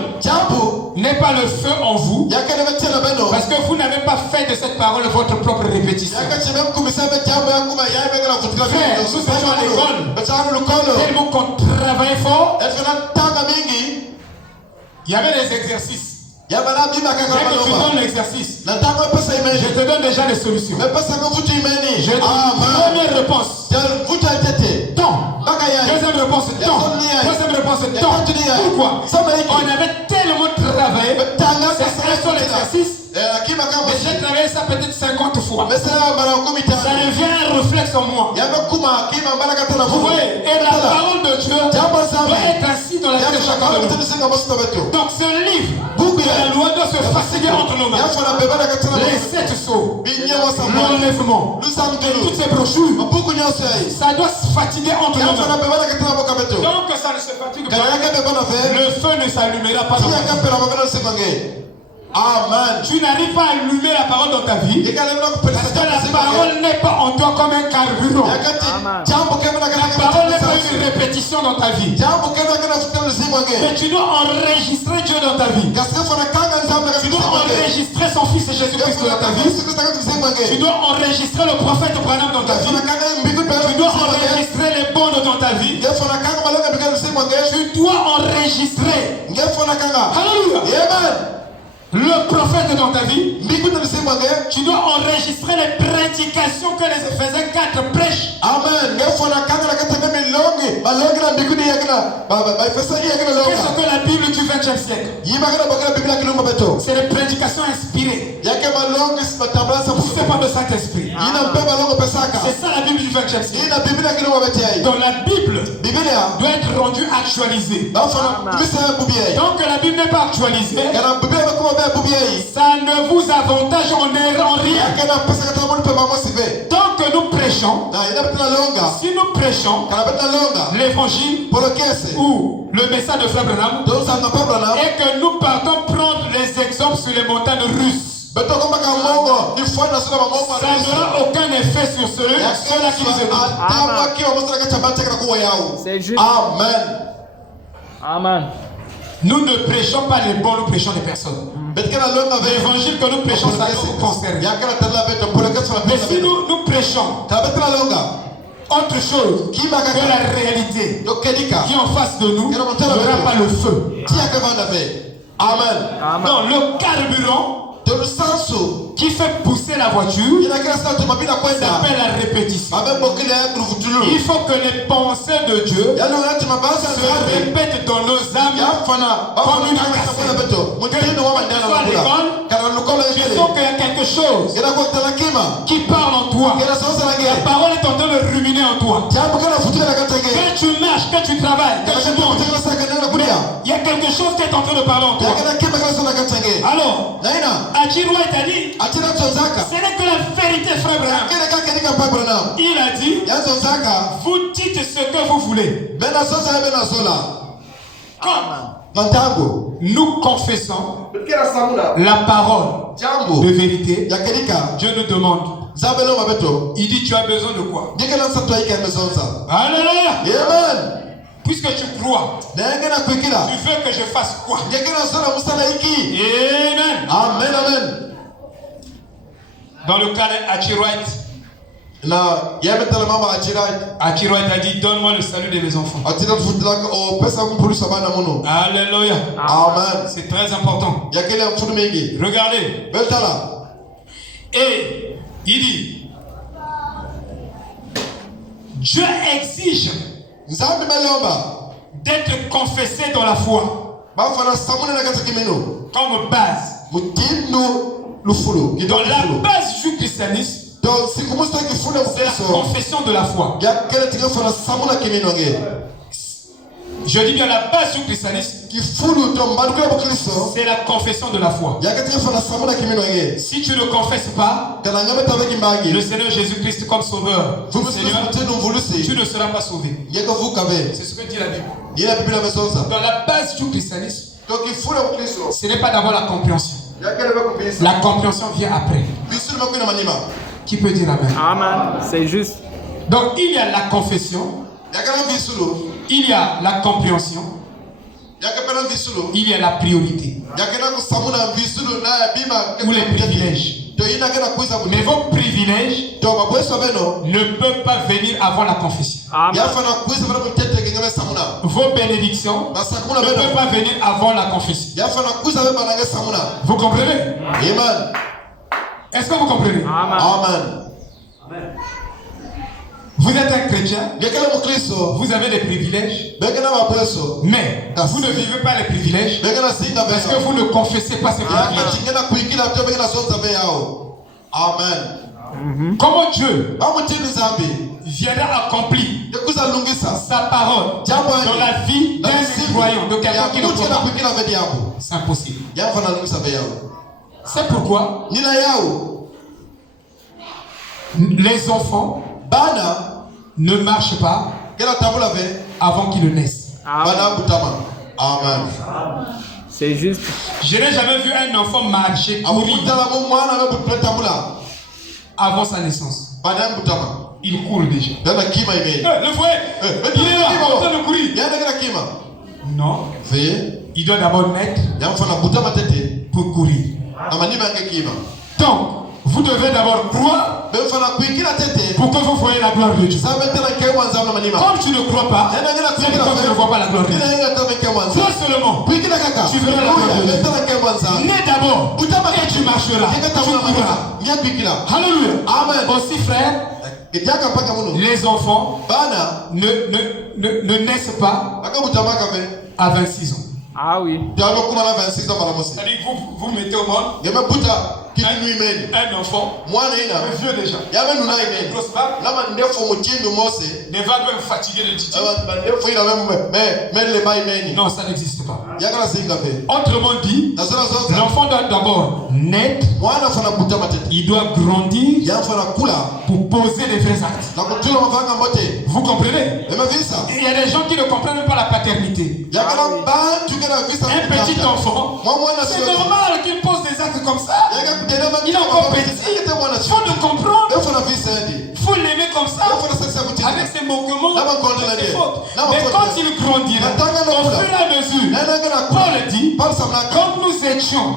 n'est pas le feu en vous, parce que vous n'avez pas fait de cette parole votre propre répétition. Frère, nous étions à l'école, tellement qu'on travaillait fort, il y avait des exercices. Dès que tu donnes l'exercice, je te donne déjà les solutions. Je dis, première réponse, ton temps. Deuxième réponse, temps. Troisième réponse, temps. Pourquoi? On avait tellement travaillé. C'est un seul exercice. Mais j'ai travaillé ça peut-être 50 fois. Ça devient un réflexe en moi. Vous voyez, et la parole de Dieu doit être ainsi dans la vie de chacun de nous. Donc ce livre de la loi doit se fatiguer entre nos mains. Les 7 sceaux, l'enlèvement, toutes ces brochures, ça doit se fatiguer entre nos mains. Donc ça ne se fatigue pas. Le feu ne s'allumera pas dans ta vie. Amen. Tu n'arrives pas à allumer la parole dans ta vie parce que la parole n'est pas en toi comme un carburant. La parole n'est pas une répétition dans ta vie. Mais tu dois enregistrer Dieu dans ta vie. Tu dois enregistrer son fils Jésus-Christ dans ta vie. Tu dois enregistrer le prophète Branham dans ta vie. Tu dois enregistrer les bonnes dans ta vie. Tu dois enregistrer. Alléluia. Le prophète dans ta vie, tu dois enregistrer les prédications que les Éphésiens 4 prêchent. Amen. Qu'est-ce que la Bible du 20e siècle? C'est les prédications inspirées. C'est pas de Saint-Esprit. C'est ça la Bible du 20e siècle. Donc la Bible doit être rendue actualisée. Donc la Bible n'est pas actualisée. Ça ne vous avantage en rien. Tant que nous prêchons, si nous prêchons l'évangile ou le message de Frère Branham et que nous partons prendre les exemples sur les montagnes russes, ça n'aura aucun effet sur ceux-là qui nous écoutent. C'est juste. Amen. Amen. Nous ne prêchons pas les bons, nous prêchons les personnes. L'évangile que nous prêchons, ça nous concerne. Mais si nous prêchons autre chose que la réalité qui est en face de nous, il n'y aura pas le feu. Amen. Donc le carburant qui fait pousser la voiture s'appelle la répétition. Il faut que les pensées de Dieu se répètent dans nos âmes comme une cassette. Il faut qu'il y ait quelque chose qui parle en toi. La parole est en train de ruminer en toi. Quand tu marches, quand tu travailles, quand tu montes, il y a quelque chose qui est en train de parler en toi. Alors, Achirouet a dit, ce n'est que la vérité, frère Branham. Il a dit, vous dites ce que vous voulez. Quand nous confessons la parole de vérité, Dieu nous demande. Il dit, tu as besoin de quoi? Alléluia. Amen. Puisque tu crois, tu veux que je fasse quoi? Amen. Amen, amen. Dans le cas d'Achirouet, Achirouet a dit, donne-moi le salut de mes enfants. Alléluia. Amen. C'est très important. Regardez. Et il dit, Dieu exige d'être confessé dans la foi comme base. Dans la base du christianisme, c'est la confession de la foi. Je dis bien la base du christianisme, c'est la confession de la foi. Si tu ne confesses pas le Seigneur Jésus-Christ comme sauveur, Seigneur, tu ne seras pas sauvé. C'est ce que dit la Bible. Dans la base du christianisme, ce n'est pas d'abord la compréhension. La compréhension vient après. Qui peut dire amen? Amen. C'est juste. Donc il y a la confession, il y a la compréhension, il y a la priorité ou les privilèges. Mais vos privilèges ne peuvent pas venir avant la confession. Amen. Vos bénédictions ne peuvent pas venir avant la confession. Vous comprenez? Amen. Est-ce que vous comprenez? Amen. Amen. Vous êtes un chrétien, vous avez des privilèges, mais vous ne vivez pas les privilèges parce que vous ne confessez pas ces privilèges. Amen. Comment Dieu viendra accomplir sa parole dans la vie d'un croyant, de quelqu'un qui ne croit pas? C'est impossible. C'est pourquoi les enfants ne marchent pas avant qu'ils naissent. Amen. C'est juste. Je n'ai jamais vu un enfant marcher, courir avant sa naissance. Il court déjà. Le voyez, il est là, en train de courir. Non. Il doit d'abord naître pour courir. Donc, vous devez d'abord croire pour que vous voyez la gloire de Dieu. Comme tu ne crois pas, c'est comme tu ne vois pas la gloire de Dieu. Crois seulement, tu verras la gloire de Dieu. Nais d'abord, et tu marcheras, tu courras. Alléluia. Amen. Aussi, frère, les enfants ne naissent pas à 26 ans. Ah oui. C'est-à-dire que vous mettez au monde un enfant, un vieux déjà, une grosse barbe, des vagues même fatiguées de titi. Non, ça n'existe pas. Autrement dit, l'enfant doit d'abord naître, il doit grandir pour poser les vrais actes. Vous comprenez? Il y a des gens qui ne comprennent même pas la paternité. Un petit enfant, c'est normal qu'il pose des actes comme ça. Il est encore petit. Il faut le comprendre. Il faut l'aimer comme ça. Avec ses manquements, ses fautes. Mais quand il grandira, au fur et à mesure, Paul dit, comme nous étions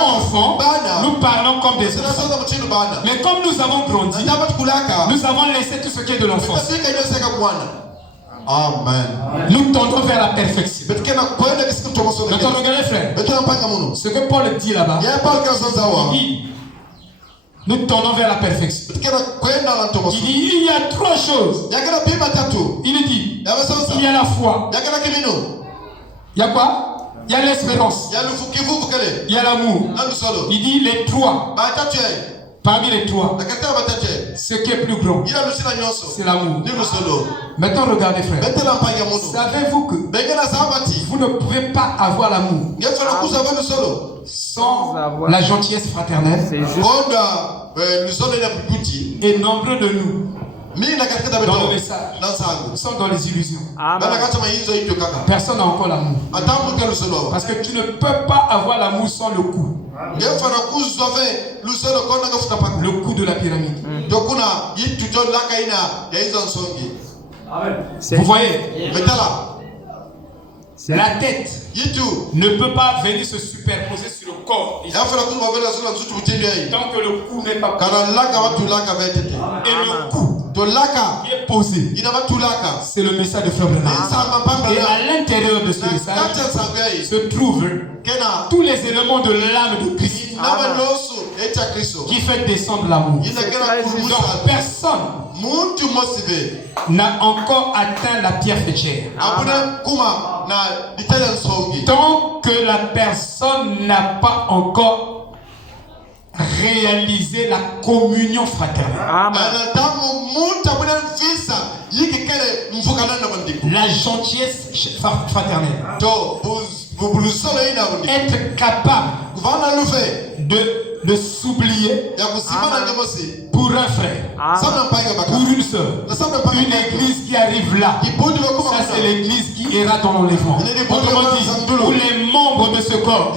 enfants, nous parlons comme des enfants. Mais comme nous avons grandi, nous avons laissé tout ce qui est de l'enfance. Amen. Nous tendons vers la perfection. Maintenant, regardez, frère. Ce que Paul dit là-bas, il dit, nous tendons vers la perfection. Il dit, il y a trois choses. Il dit, il y a la foi. Il y a quoi? Il y a l'espérance. Il y a l'amour. Il dit les trois. Parmi les trois, ce qui est plus grand, c'est l'amour. Maintenant, regardez, frère. Savez-vous que vous ne pouvez pas avoir l'amour sans la gentillesse fraternelle? Et nombreux de nous, dans le message, sont dans les illusions. Personne n'a encore l'amour. Parce que tu ne peux pas avoir l'amour sans le coup. Le coup de la pyramide. Vous voyez, la tête ne peut pas venir se superposer sur le corps. Tant que le cou n'est pas posé. Et le cou qui est posé, c'est le message de Frère Branham. Et à l'intérieur de ce message se trouvent tous les éléments de l'âme de Christ qui fait descendre l'amour. Donc personne n'a encore atteint la pierre faîtière. Tant que la personne n'a pas encore réaliser la communion fraternelle. La gentillesse fraternelle. Être capable de s'oublier pour un frère, pour une soeur, une église qui arrive là. Ça, c'est l'église qui ira dans l'enlèvement. Autrement dit, tous les membres de ce corps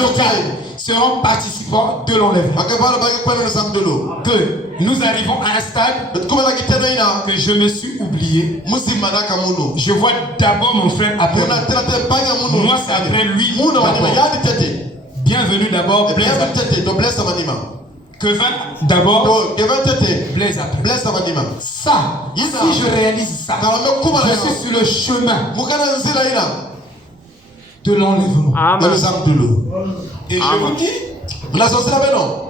local seront participants de l'enlèvement. Que nous arrivons à un stade que je me suis oublié. Je vois d'abord mon frère après moi, c'est après lui. Bienvenue d'abord Blaise. Que vint d'abord Blaise après. Ça, si je réalise ça, je suis sur le chemin de l'enlèvement. Et je vous dis,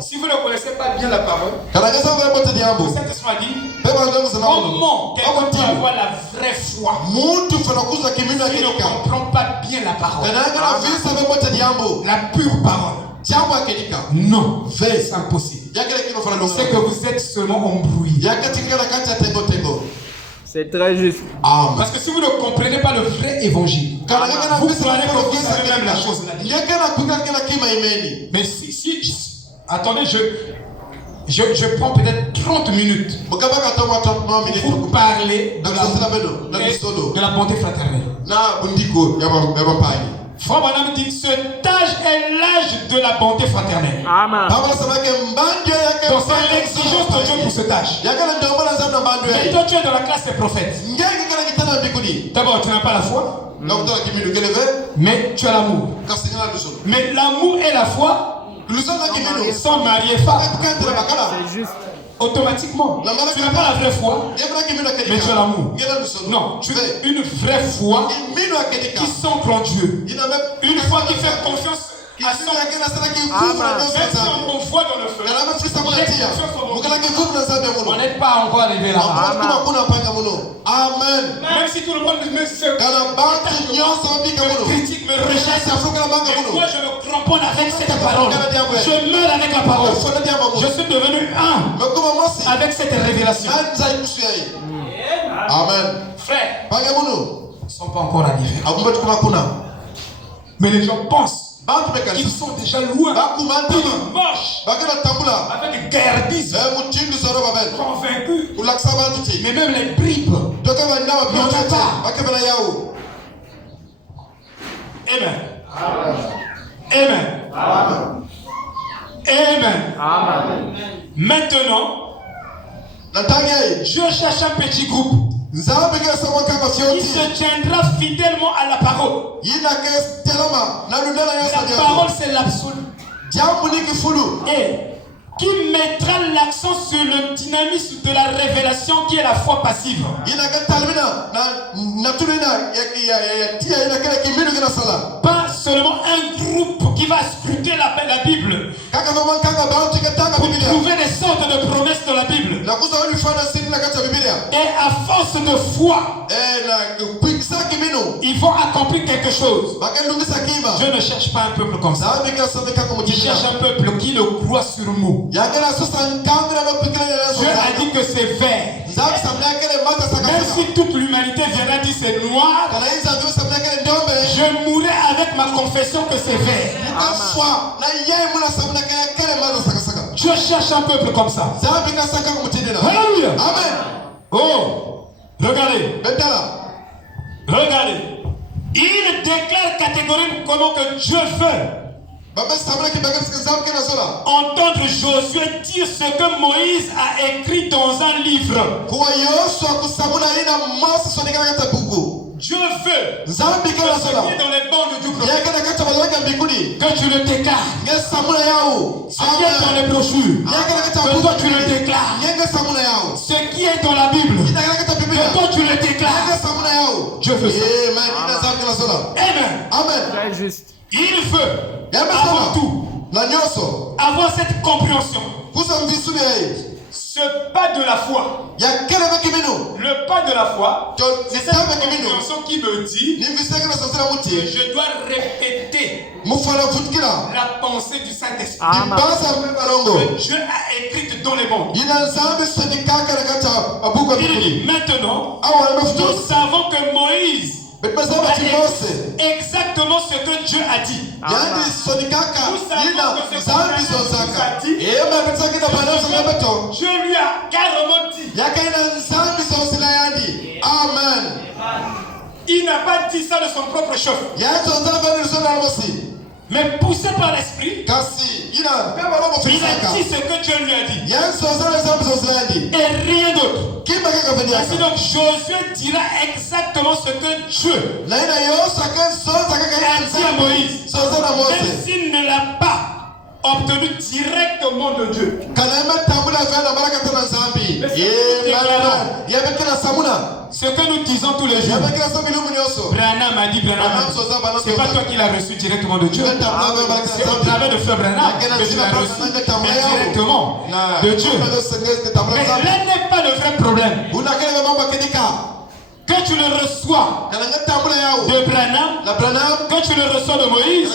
si vous ne connaissez pas bien la parole, le Saint-Esprit a dit, Comment quelqu'un peut avoir la vraie foi s'il ne comprend pas bien la parole? La pure parole. Non, c'est impossible. C'est que vous êtes seulement embrouillé. C'est très juste. Parce que si vous ne comprenez pas le vrai évangile, vous croyez que vous savez même la chose là. Mais si attendez, je prends peut-être 30 minutes pour parler de la bonté fraternelle. Frère Branham dit ce âge est l'âge de la bonté fraternelle. Amen. Donc c'est l'exigence de Dieu pour cet âge. Mais toi tu es dans la classe des prophètes. D'abord tu n'as pas la foi, mais tu as l'amour. Mais l'amour et la foi sont mariés femmes. C'est juste. Automatiquement, tu n'as pas la vraie foi, mais tu as l'amour. Non, tu as une vraie foi qui s'ancre en Dieu. Une foi qui fait confiance à son. Même si on voit dans le feu, on n'est pas encore arrivé là. Amen. Même si tout le monde me critique, me rejette, mais moi je me cramponne avec cette parole. Je meurs avec la parole. Je suis devenu un avec cette révélation. Amen. Frère, ils ne sont pas encore arrivés. Mais les gens pensent qu'ils sont déjà loin, ils marchent avec gardisme, convaincus. Mais même les bribes n'en ont pas. Amen. Amen. Amen. Amen. Maintenant, je cherche un petit groupe qui se tiendra fidèlement à la parole. La parole, c'est l'absolu. Et qui mettra l'accent sur le dynamisme de la révélation qui est la foi passive. Pas seulement un groupe qui va scruter la Bible pour trouver des sortes de promesses dans la Bible. Et à force de foi, ils vont accomplir quelque chose. Je ne cherche pas un peuple comme ça. Je cherche un peuple qui le croit sur mot. Dieu a dit que c'est vert. Même si toute l'humanité viendra dire c'est noir, je mourrai avec ma confession que c'est vert. Je cherche un peuple comme ça. Alléluia. Amen. Oh, regardez. Regardez. Il déclare catégoriquement que Dieu veut entendre Josué dire ce que Moïse a écrit dans un livre. Dieu veut que ce qui est dans les bandes du prophète, que tu le déclares. Ce qui est dans les brochures, que toi tu le déclares. Ce qui est dans la Bible, que toi tu le déclares. Dieu veut ça. Amen. Très juste. Il veut avant tout avoir cette compréhension. Ce pas de la foi. Le pas de la foi, c'est cette compréhension qui me dit que je dois répéter la pensée du Saint-Esprit que Dieu a écrite dans les mondes. Il dit maintenant, nous savons que Moïse exactement ce que Dieu a dit. Dieu lui a carrément dit. Amen. Il n'a pas dit ça de son propre chef, mais poussé par l'esprit, il a dit ce que Dieu lui a dit et rien d'autre. Ainsi donc Josué dira exactement ce que Dieu a dit à Moïse, même s'il ne l'a pas obtenu directement de Dieu. Ce que nous disons tous les jours. Branham a dit, c'est pas toi qui l'as reçu directement de Dieu. C'est au travers de Frère Branham que tu l'as reçu directement de Dieu. Mais là n'est pas le vrai problème. Que tu le reçois de Branham, que tu le reçois de Moïse,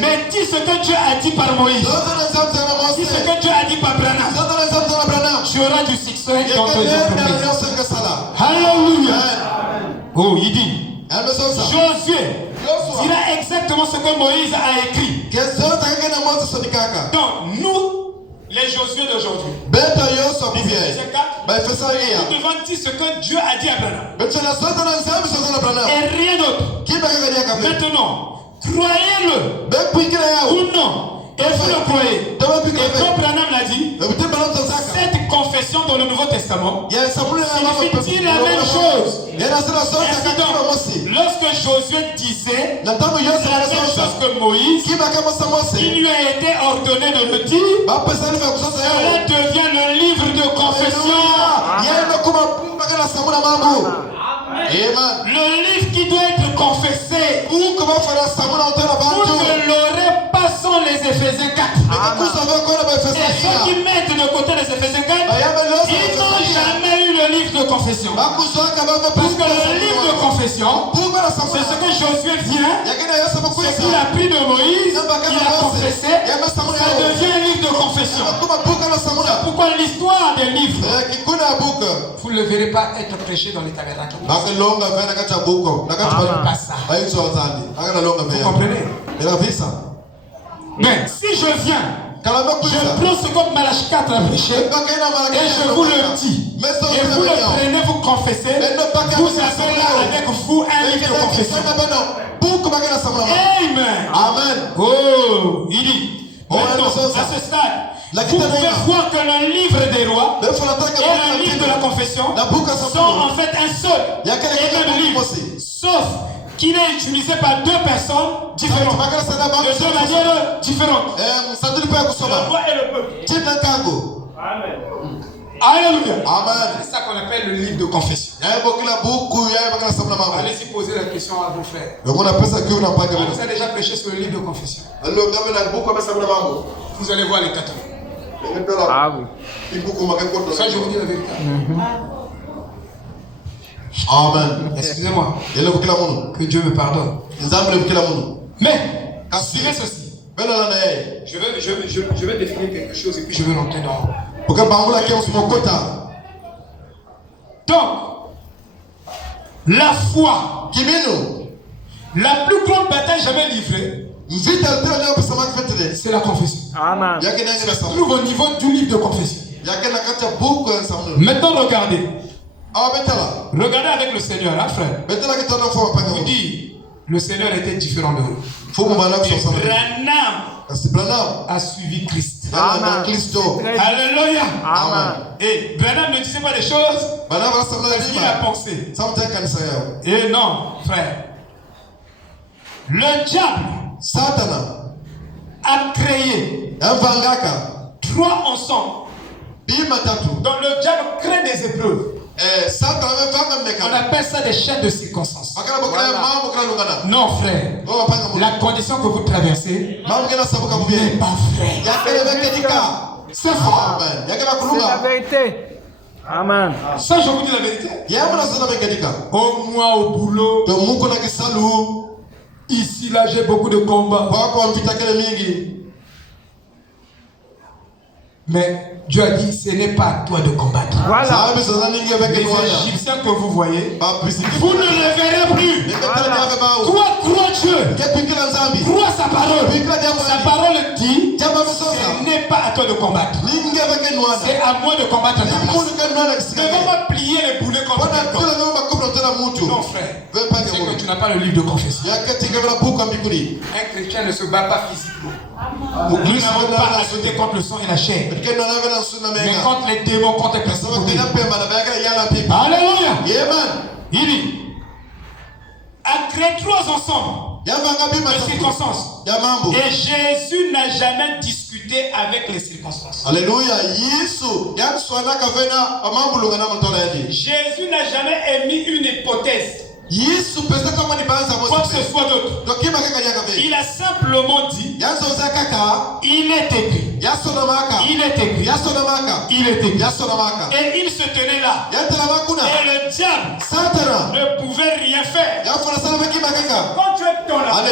mais dis ce que Dieu a dit par Moïse, dis ce que Dieu a dit par Branham, tu auras du succès dans tes entreprises. Alléluia. Oh, il dit, Josué dira exactement ce que Moïse a écrit. Donc, nous, les Josué d'aujourd'hui, nous devons dire ce que Dieu a dit à Branham et rien d'autre. Maintenant, croyez-le ou non, et vous le croyez. Et comme Branham l'a dit, cette confession dans le Nouveau Testament signifie la même chose. Ainsi donc, lorsque Josué disait la même chose que Moïse, il lui a été ordonné de le dire, cela devient le livre de confession. Le livre qui doit être confessé, vous ne l'aurez pas sans les Éphésiens 4. Et ceux qui mettent de côté les Éphésiens 4, ils n'ont jamais eu le livre de confession. Parce que le livre de confession, c'est ce que Josué vient, ce qu'il a pris de Moïse, il a confessé, ça devient un livre de confession. C'est pourquoi l'histoire des livres, vous ne le verrez pas être prêché dans les tabernacles. Pas ça. Vous comprenez? Mais si je viens, je prends ce que Malachie 4 a prêché et je vous le dis. Et vous le prenez, vous confessez. Vous avez là avec vous un livre de confession. Amen. Oh, il dit. Maintenant, à ce stade, vous pouvez voir que le livre des rois et le livre de la confession sont en fait un seul et même livre. Sauf qu'il est utilisé par deux personnes différentes, de deux manières différentes. Le roi et le peuple. Amen. Alléluia. Amen. C'est ça qu'on appelle le livre de confession. Allez-y poser la question à vos frères. On vous a déjà prêché sur le livre de confession. Vous allez voir les catholiques. Ah oui. Ça, je vous dis la vérité. Amen. Excusez-moi. Que Dieu me pardonne. Mais, suivez ceci. Je vais définir quelque chose et puis je vais rentrer dans. Donc, la foi, la plus grande bataille jamais livrée, c'est la confession. Amen. Ça se trouve au niveau du livre de confession. Maintenant, regardez. Regardez avec le Seigneur, hein, frère. Vous dites, le Seigneur était différent de vous. Branham a suivi Christ. Amen. Alléluia. Amen. Et Branham ne disait pas des choses parce qu'il a pensé. Et non, frère. Le diable a créé trois ensembles. Donc le diable crée des épreuves. On appelle ça des chaînes de circonstances. Voilà. Non, frère. La condition que vous traversez n'est pas vraie. C'est faux. C'est la vérité. Amen. Ça, je vous dis la vérité. Au moins au boulot. Ici, là, j'ai beaucoup de combats. Mais Dieu a dit, ce n'est pas à toi de combattre. Voilà. Les Égyptiens que vous voyez, vous ne les verrez plus. Voilà. Toi, crois Dieu. Crois sa parole. Sa parole dit, ce n'est pas à toi de combattre. C'est à moi de combattre à ta place. Ne va pas plier les boulets contre quelqu'un. Non, frère. C'est que tu n'as pas le livre de confession. Un chrétien ne se bat pas physiquement. Nous n'avons pas à lutter contre le sang et la chair, mais contre les démons, contre les principautés. Alléluia. Il dit, a créé trois ensembles. Les circonstances. Et Jésus n'a jamais discuté avec les circonstances. Alléluia. Jésus n'a jamais émis une hypothèse. Quoi que ce soit d'autre. Il a simplement dit, il est écrit. Il est écrit. Il est écrit. Et il se tenait là. Et le diable ne pouvait rien faire. Quand tu es dans la parole,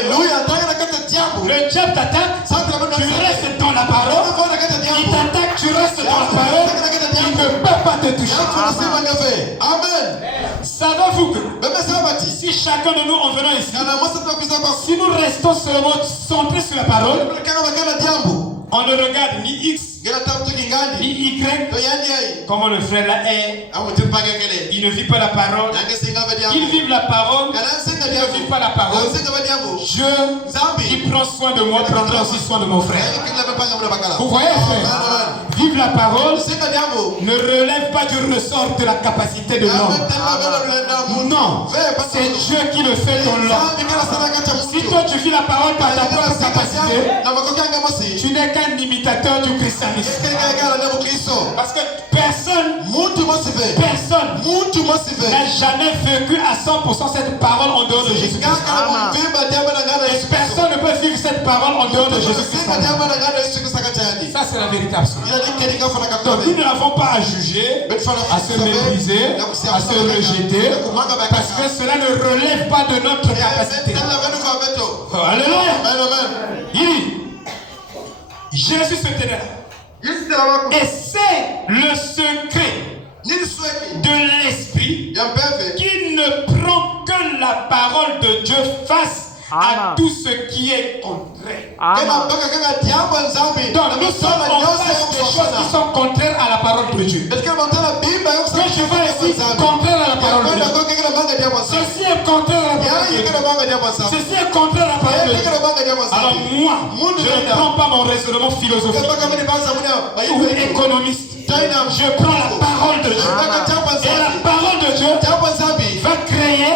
le diable t'attaque, tu restes dans la parole. Il t'attaque, tu restes dans la parole. Il ne peut pas te toucher. Amen. Savez-vous que si chacun de nous en venant ici, si nous restons seulement centrés sur la parole, on ne regarde ni X, ni Y, comme le frère là est. Il ne vit pas la parole. Il vit la parole. Il ne vit pas la parole. Dieu qui prend soin de moi prendra aussi soin de mon frère. Vous voyez, frère? Vivre la parole ne relève pas du ressort de la capacité de l'homme. Non, c'est Dieu qui le fait dans l'homme. Si toi tu vis la parole par ta propre capacité, tu n'es qu'un imitateur du christianisme. Parce que personne n'a jamais vécu à 100% cette parole en dehors de Jésus-Christ. Et personne ne peut vivre cette parole en dehors de Jésus-Christ. Ça c'est la vérité absolue. Donc nous n'avons pas à juger, à se mépriser, à se rejeter, parce que cela ne relève pas de notre capacité. Alléluia. Il dit, Jésus se tenait là. Et c'est le secret de l'esprit qui ne prend que la parole de Dieu face à tout ce qui est contraire. Donc nous sommes en face des choses qui sont contraires à la parole de Dieu. Que je vois ici contraire à la parole de Dieu. Ceci est contraire à la parole de Dieu. Ceci est contraire à la parole de Dieu. Alors moi, je ne prends pas mon raisonnement philosophique ou économiste. Je prends la parole de Dieu. Et la parole de Dieu va créer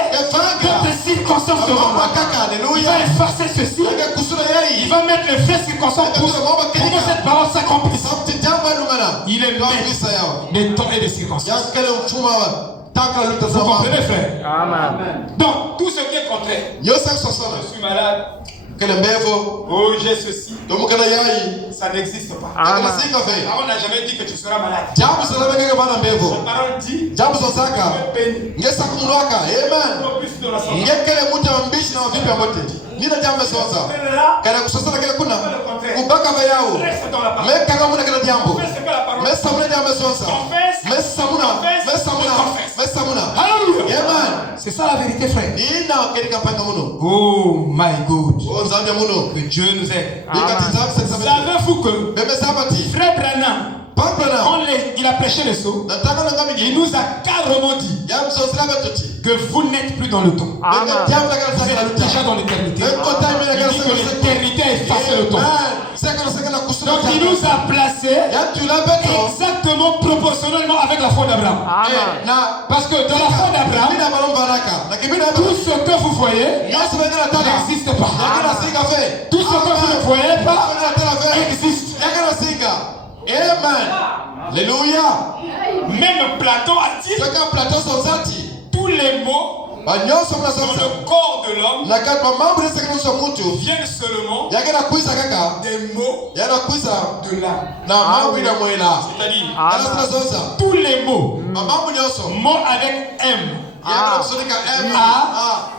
d'autres circonstances devant moi. Il va effacer ceci. Il va mettre les vraies circonstances pour que cette parole s'accomplisse. Il est maître des temps et des circonstances. Vous comprenez, frère? Amen. Donc, tout ce qui est contraire. Je suis malade. Oh, j'ai ceci. Ça n'existe pas. On n'a jamais dit que tu seras malade. La parole dit c'est ça la vérité, frère. Oh my God. Que Dieu nous aide. Savez-vous que Frère Branham, quand il a prêché le sceau, il nous a carrément dit que vous n'êtes plus dans le temps. Vous êtes déjà dans l'éternité. Il dit que l'éternité a effacé le temps. Donc il nous a placés exactement proportionnellement avec la foi d'Abraham. Parce que dans la foi d'Abraham, tout ce que vous voyez n'existe pas. Tout ce que vous ne voyez pas existe. Amen. Alléluia. Même Platon a dit tous les mots dans le corps de l'homme viennent seulement des mots de l'âme. C'est-à-dire tous les mots, mots avec M, A,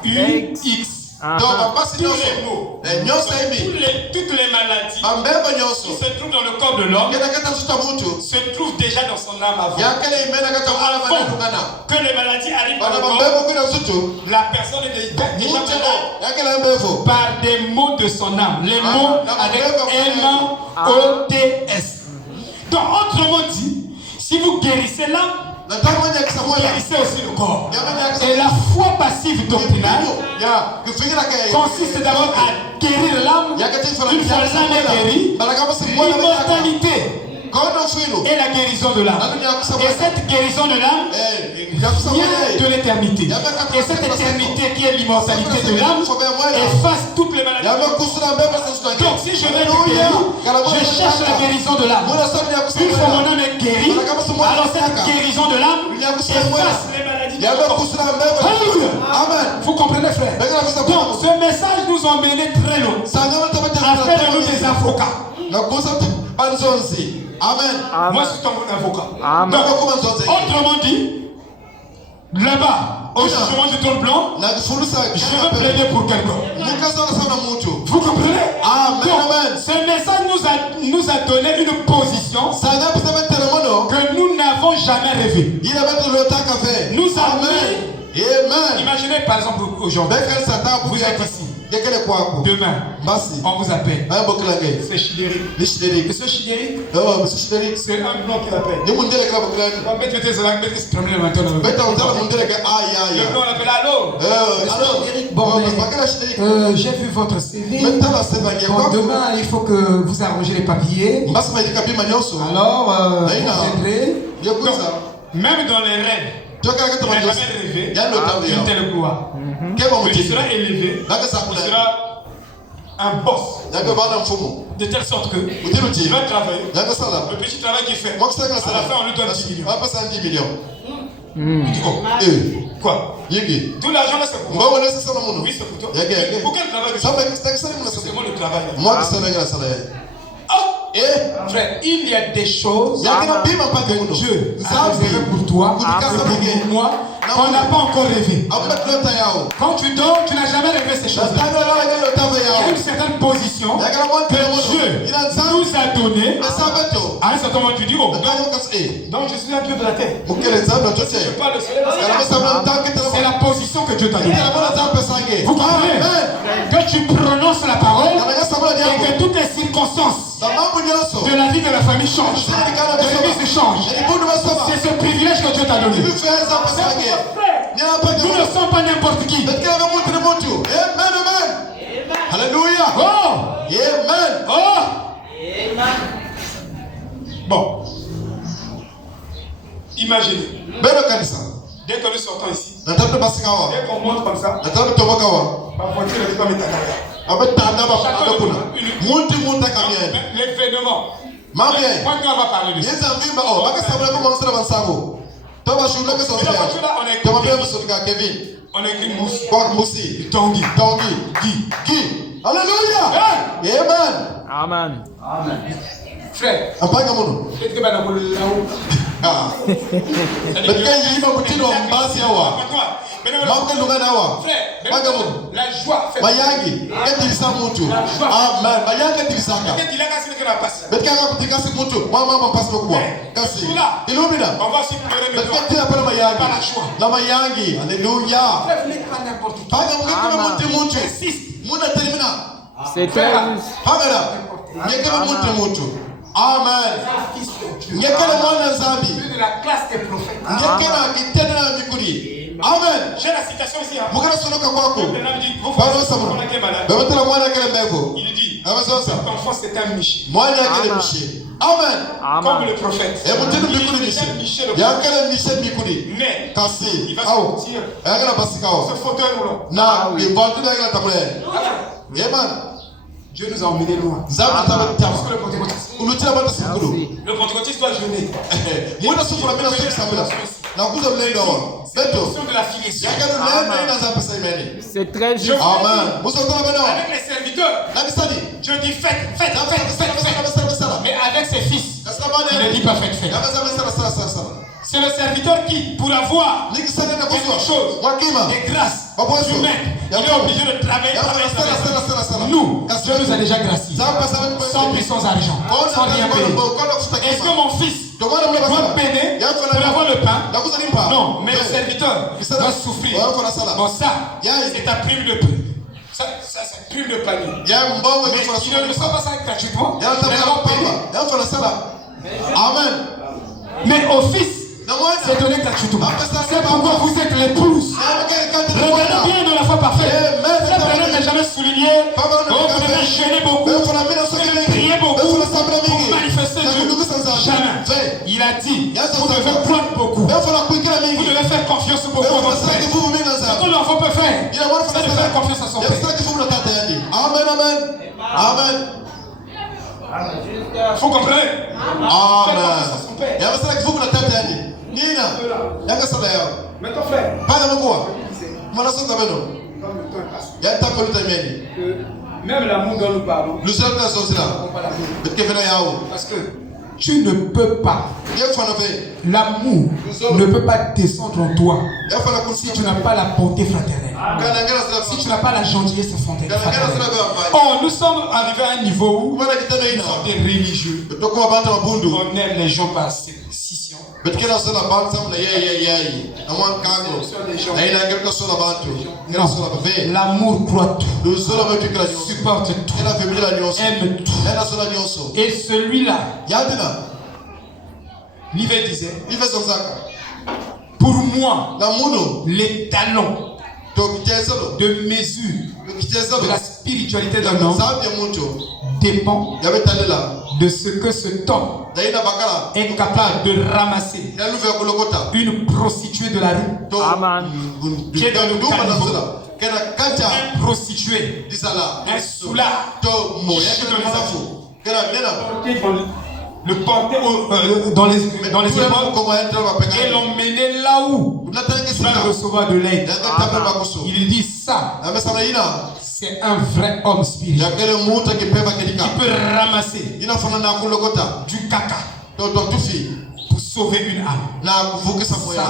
U, X. Donc, tous les mots, toutes les maladies qui se trouvent dans le corps de l'homme se trouvent déjà dans son âme avant. Que les maladies arrivent dans le corps, la personne est déjà malade par des mots de son âme. Les mots avec M-O-T-S. Donc, autrement dit, si vous guérissez l'âme, vous guérissez aussi le corps. Et la foi passive doctrinale consiste d'abord à guérir l'âme. Une fois l'âme est guérie, l'immortalité est la guérison de l'âme. Et cette guérison de l'âme vient de l'éternité. Et cette éternité qui est l'immortalité de l'âme efface toutes les maladies. Donc si je vais être guéri, je cherche la guérison de l'âme. Une fois mon âme est guérie, alors cette guérison de l'âme efface les maladies. Alléluia. Vous comprenez, frère? Donc ce message nous a mené très loin. Afin de nous des avocats. Amen. Moi, je suis un avocat. Amen. Donc, autrement dit, là-bas, au jugement du trône blanc, je veux plaider pour quelqu'un. Vous comprenez? Amen. Ce message nous a donné une position que nous n'avons jamais rêvée. Nous avons. Imaginez par exemple aujourd'hui, vous êtes ici. Demain, on vous appelle. C'est Chidéry. Monsieur Chidéry, c'est un blanc qui l'appelle. Le blanc l'appelle. Allô? Bon, j'ai vu votre CV. Bon, demain, il faut que vous arrangez les papiers. Alors, vous viendrez. Même dans les rêves, tu n'as jamais rêvé d'une telle gloire. Tu seras élevé, tu seras un boss. De telle sorte que tu vas travailler. Le petit travail qu'il fait, à la fin on lui donne 10 millions. Tu dis quoi? Tout l'argent là c'est pour moi. Oui, c'est pour toi. Pour quel travail? C'est moi le travail. Frère, il y a des choses que Dieu a réservées pour toi et pour moi qu'on n'a pas encore rêvé. Quand tu dors, tu n'as jamais rêvé ces choses. Il y a une certaine position que Dieu nous a donnée. À un certain moment, tu dis, oh, donc je suis un Dieu de la terre. Je parle de c'est la position que Dieu t'a donnée. Vous comprenez? Que tu prononces la parole et que toutes les circonstances de la vie de la famille changent, de l'église change. C'est ce privilège que Dieu t'a donné. Nous ne sommes pas n'importe qui. Alléluia. Oh. Amen. Oh. Bon. Imaginez. Dès que nous sortons ici, dès qu'on monte comme ça, ma voiture n'est pas métallique. L'événement. Quand on va parler de ça. On a écrit Moussi. Tanguy. Alléluia. Amen. Frère. La joie fait on va aussi pleurer par la joie. Alléluia. C'est très juste. Amen. De la classe des prophètes. Amen. J'ai la citation ici. Il dit, cet enfant c'est un Michel. Amen. Comme le prophète. Il est Michel le prophète. Mais il va sortir ce fauteuil roulant. Amen. Dieu nous a emmenés loin. Le pentecôtiste doit jeûner. C'est de la filiation. C'est très juste. Avec les serviteurs, Dieu dit faites. Mais avec ses fils, il ne dit pas faites. C'est le serviteur qui, pour avoir quelque chose, des grâces humaines, il est obligé de travailler. Nous, Dieu nous a déjà graciés. Sans prix, sans argent, sans rien payer. Est-ce que mon fils doit peiner pour avoir le pain? Non, mais le serviteur doit souffrir. Bon, ça, c'est ta prime de prix. Ça, c'est prime de panier. Mais il ne reçoit pas ça gratuitement. Amen. Mais au fils, c'est donné gratuitement. C'est pourquoi vous êtes l'épouse. Regardez bien de la foi parfaite. Cette période n'est jamais soulignée. Vous devez jeûner beaucoup. Vous devez prier beaucoup. Pour manifester Dieu. dit, vous devez prendre beaucoup. Vous devez faire confiance beaucoup à votre Père. Ce que l'enfant peut faire, c'est de faire confiance à son Père. Amen, amen. Amen. Vous comprenez? Amen. Mais ton frère, même l'amour dont nous parlons, parce que tu ne peux pas, l'amour ne peut pas descendre en toi si tu n'as pas la bonté fraternelle, si tu n'as pas la gentillesse fraternelle. Oh, nous sommes arrivés à un niveau où nous sommes des religieux. On aime les gens par scission. L'amour croit tout, supporte tout, aime tout. Et celui-là, l'hiver disait, pour moi, les talons de mesure de la spiritualité d'un homme dépend de ce que cet homme est capable de ramasser. Une prostituée de la rue, Amen. qui est dans le caniveau, un prostitué, un soulard, le porter dans les épaules et l'emmener là où il va recevoir de l'aide. Il dit ça, c'est un vrai homme spirituel qui peut ramasser du caca pour sauver une âme. Ça,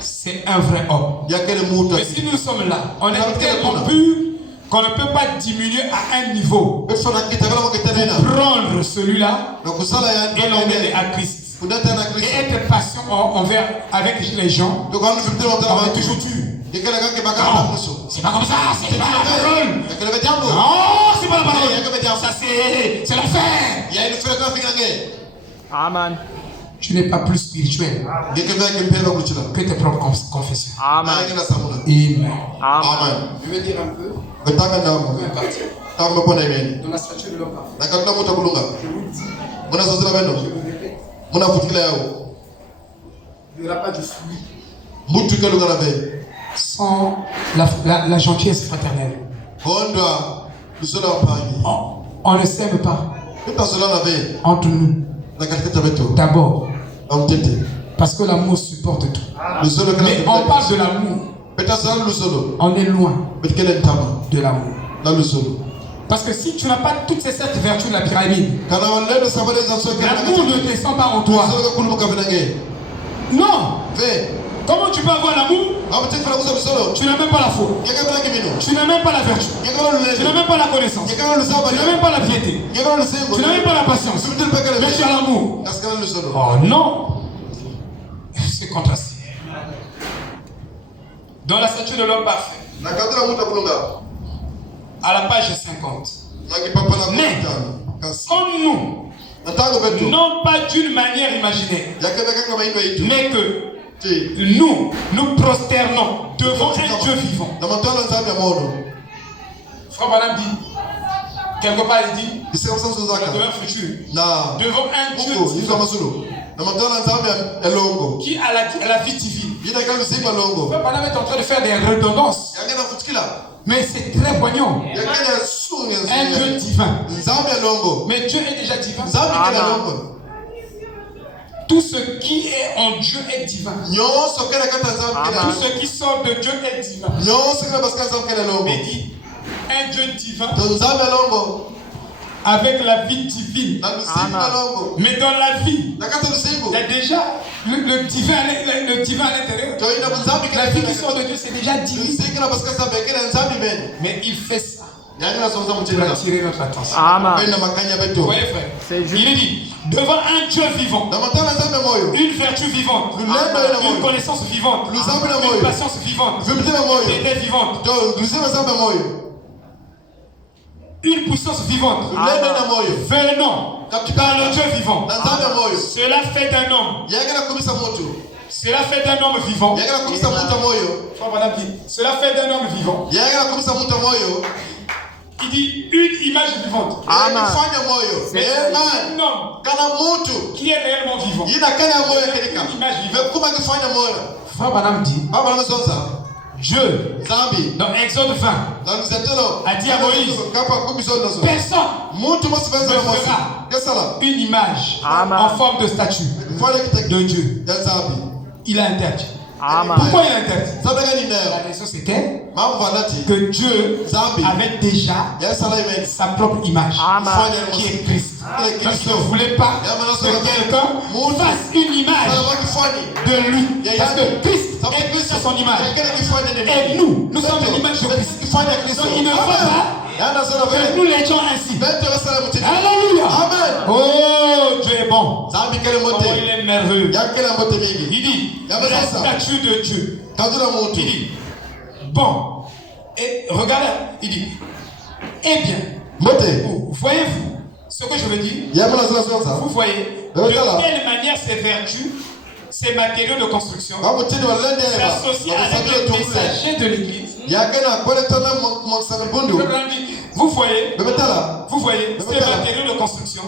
c'est un vrai homme. Mais si nous sommes là, on est tellement pur qu'on ne peut pas diminuer à un niveau pour prendre celui-là et l'emmener à Christ. Et être patient avec les gens, on est toujours dur. Non, c'est pas comme ça, c'est pas la parole. Non, c'est pas la parole. Ça, c'est la fin. Amen. Tu n'es pas plus spirituel que tes propres confessions. Amen. Amen. Amen. Je vais dire un peu. Dans la statue de l'homme parfait. Je vous dis. Je vous répète. Il n'y aura pas de fruit sans la gentillesse fraternelle. On ne s'aime pas entre nous. D'abord, parce que l'amour supporte tout. Mais on parle de l'amour. On est loin de l'amour. Parce que si tu n'as pas toutes ces 7 vertus de la pyramide, l'amour ne descend pas en toi. Non. Comment tu peux avoir l'amour? Tu n'as même pas la foi. Tu n'as même pas la vertu. Tu n'as même pas la connaissance. Tu n'as même pas la piété. Tu n'as même pas la patience. Mais tu as l'amour. Oh non. C'est contrasté. Dans la statue de l'homme parfait, à la page 50. Mais, comme nous, non pas d'une manière imaginaire, mais que nous prosternons devant un Dieu vivant. Frère Madame dit, quelque part il dit, devant un futur, devant un Dieu vivant, qui a la vie divine. Frère Madame est en train de faire des redondances. Mais c'est très poignant. Un Dieu divin. Mais Dieu est déjà divin. Tout ce qui est en Dieu est divin. Tout ce qui sort de Dieu est divin. Mais dit, un Dieu divin avec la vie divine. Mais dans la vie, il y a déjà le divin à l'intérieur. La vie qui sort de Dieu, c'est déjà divin. Mais il fait ça pour attirer notre attention. Amen. Vous voyez, frère? Il dit, devant un Dieu vivant, une vertu vivante, une connaissance vivante, une patience vivante, une piété vivante, une puissance vivante venant par le Dieu vivant. Cela fait d'un homme. Cela fait d'un homme vivant. Cela fait d'un homme vivant Il dit une image vivante. Amen. C'est un homme qui est réellement vivant. Une image vivante. Frère Branham dit, Dieu, dans Exode 20, a dit à Moïse, personne ne fera une image en forme de statue de Dieu. Il a interdit. Amen. Pourquoi il a interdit? La raison c'était que Dieu avait déjà sa propre image, qui est Christ. Donc il ne voulait pas que quelqu'un fasse une image de lui. Parce que Christ est son image. Et nous sommes l'image de Christ. Donc il ne faut pas que nous l'étions ainsi. Alléluia. Oh, Dieu est bon. Oh, il est merveilleux. Il dit, la statue de Dieu. Il dit, bon, et regardez, il dit, eh bien, voyez-vous ce que je veux dire? Vous voyez de quelle manière ces vertus, ces matériaux de construction s'associent avec les messagers de l'église. Vous voyez, ces matériaux de construction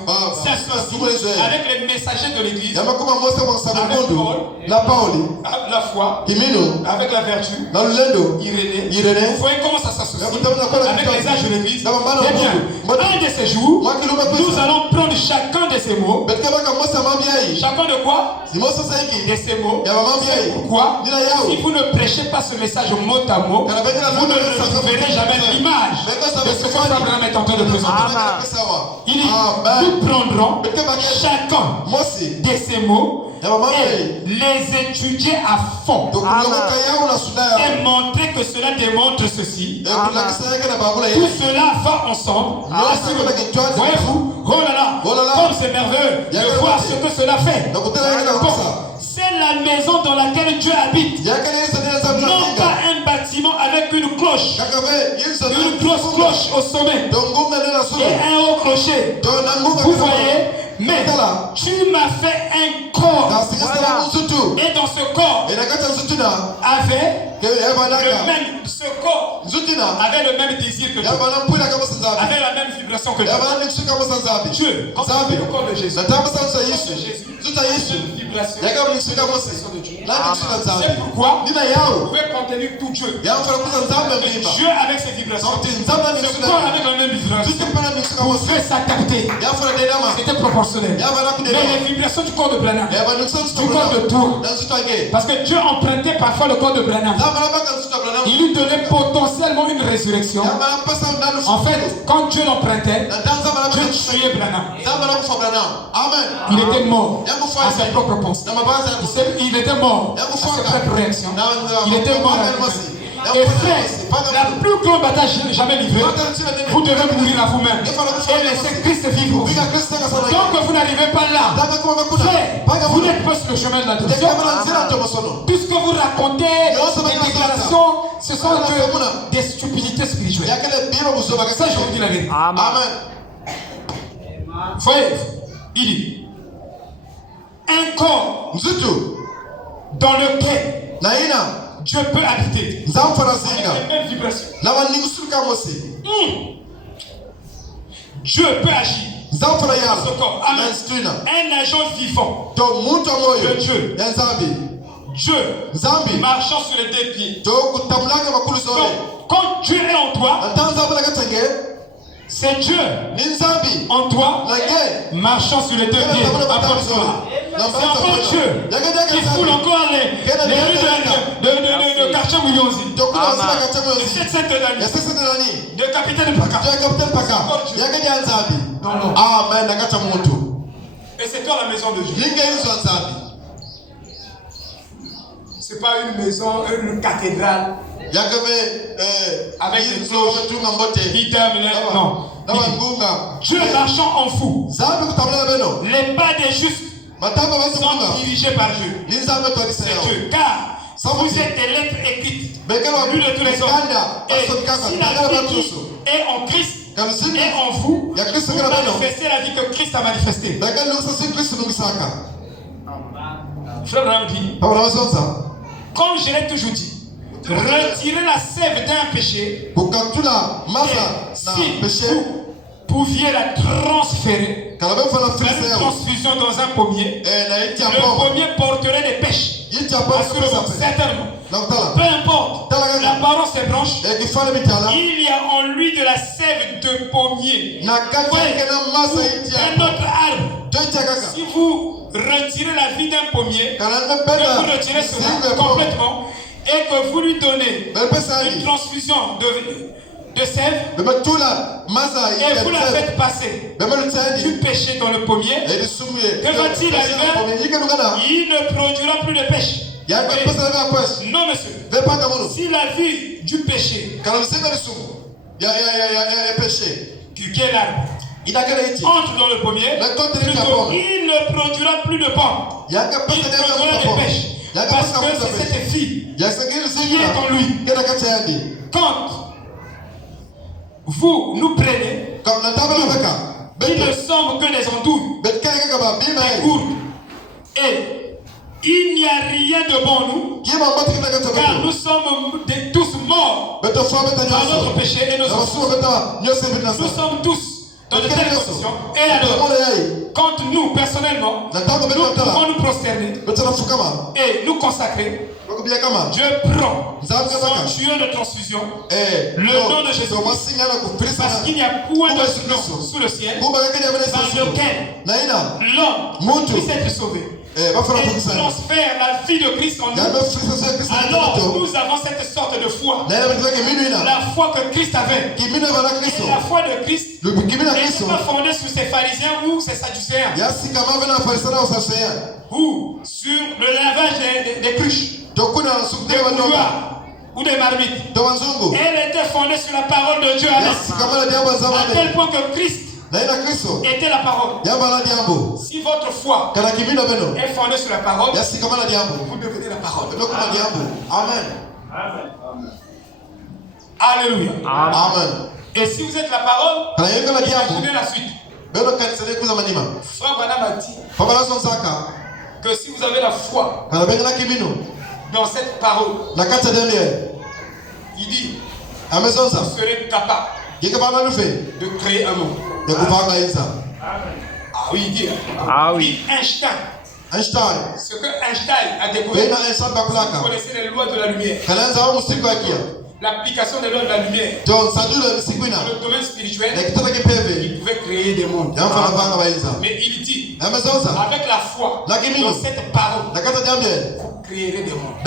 s'associent avec les messagers de l'église, avec Paul, la foi, avec la vertu, Irénée. Vous voyez comment ça s'associe avec les âges de l'église? Eh bien, un de ces jours, nous allons prendre chacun de ces mots. Chacun de quoi? De ces mots. Pourquoi? Si vous ne prêchez pas ce message mot à mot, vous ne retrouverez jamais l'image de ce que Frère Branham est en train de présenter. Il dit, nous prendrons chacun de ces mots et les étudier à fond et montrer que cela démontre ceci. Tout cela va ensemble. Voyez-vous, oh là là, comme c'est merveilleux de voir ce que cela fait. Bon, c'est la maison dans laquelle Dieu habite. Non pas un bâtiment avec une cloche. Une grosse cloche au sommet. Et un haut clocher. Vous voyez? Mais tu m'as fait un corps. Et dans ce corps avait ce corps avait le même désir que Dieu. Avait la même vibration que Dieu. Dieu, quand tu fais le corps de Jésus, c'est pourquoi vous pouvez contenir tout Dieu. Dieu avec ses vibrations, ce corps avec la même vibration, vous pouvez s'adapter. C'était proportionnel. Mais les vibrations du corps de Branham, du corps de Tour, parce que Dieu empruntait parfois le corps de Branham, il lui donnait potentiellement une résurrection. En fait, quand Dieu l'empruntait, Dieu tuait Branham. Il était mort à sa propre pensée. Il était mort à sa propre réaction. Il était mort à lui-même. Et frère, la plus grande bataille jamais livrée, vous devez mourir à vous-même et laisser Christ vivre. Tant que vous n'arrivez pas là, frère, vous n'êtes pas sur le chemin de l'adoption. Tout ce que vous racontez, les déclarations, ce sont des stupidités spirituelles. Ça, je vous dis la vérité. Amen. Voyez, il dit, un corps dans lequel Dieu peut habiter. Avec les mêmes vibrations. Dieu peut agir dans ce corps. Amen. Un agent vivant de Dieu. Dieu marchant sur les deux pieds. Donc, quand Dieu est en toi, c'est Dieu en toi marchant sur les deux pieds. C'est encore Dieu qui foule encore les rues de quartier Mouyonzi, de cette Sainte-Denis, de capitaine Paka. Et c'est toi la maison de Dieu. C'est pas une maison, une cathédrale avec des cloches, non. Dieu marchant en vous. Les pas des justes sont dirigés par Dieu. C'est Dieu. Car vous êtes des lettres écrites, lues de tous les hommes. Et si la vie est en Christ et en vous, vous manifestez la vie que Christ a manifestée. Frère Branham dit, comme je l'ai toujours dit, retirer la sève d'un péché, si vous pouviez la transférer, faire une transfusion dans un pommier, le pommier porterait des pêches. Assurément, certainement. Peu importe l'apparence des branches, il y a en lui de la sève de pommier. Un autre arbre. Si vous retirez la vie d'un pommier, que vous retirez cela complètement et que vous lui donnez une transfusion de sève et vous la faites passer du péché dans le pommier, que va-t-il arriver? Il ne produira plus de pêche. Non, monsieur. Si la vie du péché, quel arbre entre dans le pommier, il ne produira plus de pommes. Il produira des pêches. Parce que c'est cette fille qui est en lui. Quand vous nous prenez, il ne semble que des andouilles, des gourdes, et il n'y a rien de bon nous, car nous sommes tous morts dans notre péché et nos enfants. Nous sommes tous dans de telles conditions. Et alors, quand nous, personnellement, nous pouvons nous prosterner et nous consacrer, Dieu prend son tuyau de transfusion, le nom de Jésus, parce qu'il n'y a point de nom sous le ciel par lequel l'homme puisse être sauvé. Et transfère la vie de Christ en nous. Alors nous avons cette sorte de foi, la foi que Christ avait. Et la foi de Christ n'est pas fondée sur ces pharisiens ou ces sadducéens ou sur le lavage des cruches, des bouilloires ou des marmites. Elle était fondée sur la parole de Dieu, à tel point que Christ était la parole. Si votre foi est fondée sur la parole, vous devenez la parole. Amen. Alléluia. Amen. Et si vous êtes la parole, imaginez la suite. Frère Branham a dit que si vous avez la foi dans cette parole, il dit vous serez capable de créer un monde. Ah oui, il dit. Ah oui. Einstein. Ce que Einstein a découvert. Vous connaissez les lois de la lumière. L'application des lois de la lumière. Dans le domaine spirituel, il pouvait créer des mondes. Mais il dit, avec la foi dans cette parole, vous créerez des mondes.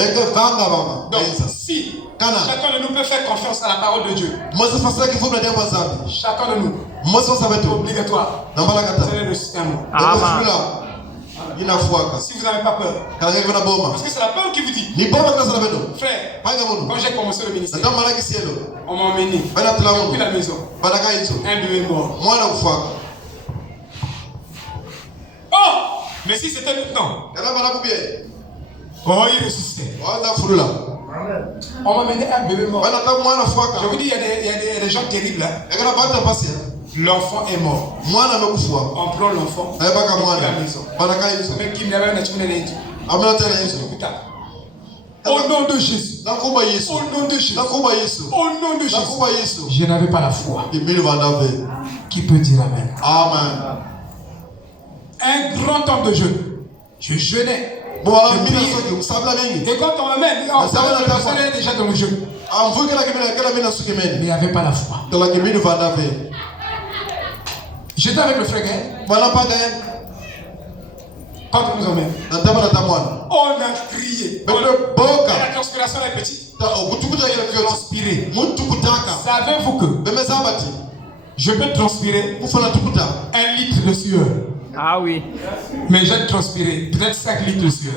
Donc, si chacun de nous peut faire confiance à la parole de Dieu, chacun de nous, obligatoire, c'est un mot. Si vous n'avez pas peur, parce que c'est la peur qui vous dit. Frère, quand j'ai commencé le ministère, on m'a emmené depuis la maison. Un bébé mort. Oh, mais si c'était maintenant, oh, il ressuscitait. On m'a amené un bébé mort. Je vous dis, il y a des gens terribles là. L'enfant est mort. On prend l'enfant depuis la maison. Mais qui n'avait pas au nom de Jésus. Au nom de Jésus. Au nom de Jésus. Je n'avais pas la foi. Qui peut dire Amen? Amen. Un grand homme de jeûne. Je jeûnais. Et quand on m'amène, on savait déjà dans le jeûne. Mais il n'y avait pas la foi. J'étais avec le frère Gaël. Quand on nous emmène, on a crié. La transpiration est petite. Transpirer. Savez-vous que je peux transpirer 1 litre de sueur? Ah oui. Mais j'ai transpiré peut-être 5 litres de sueur.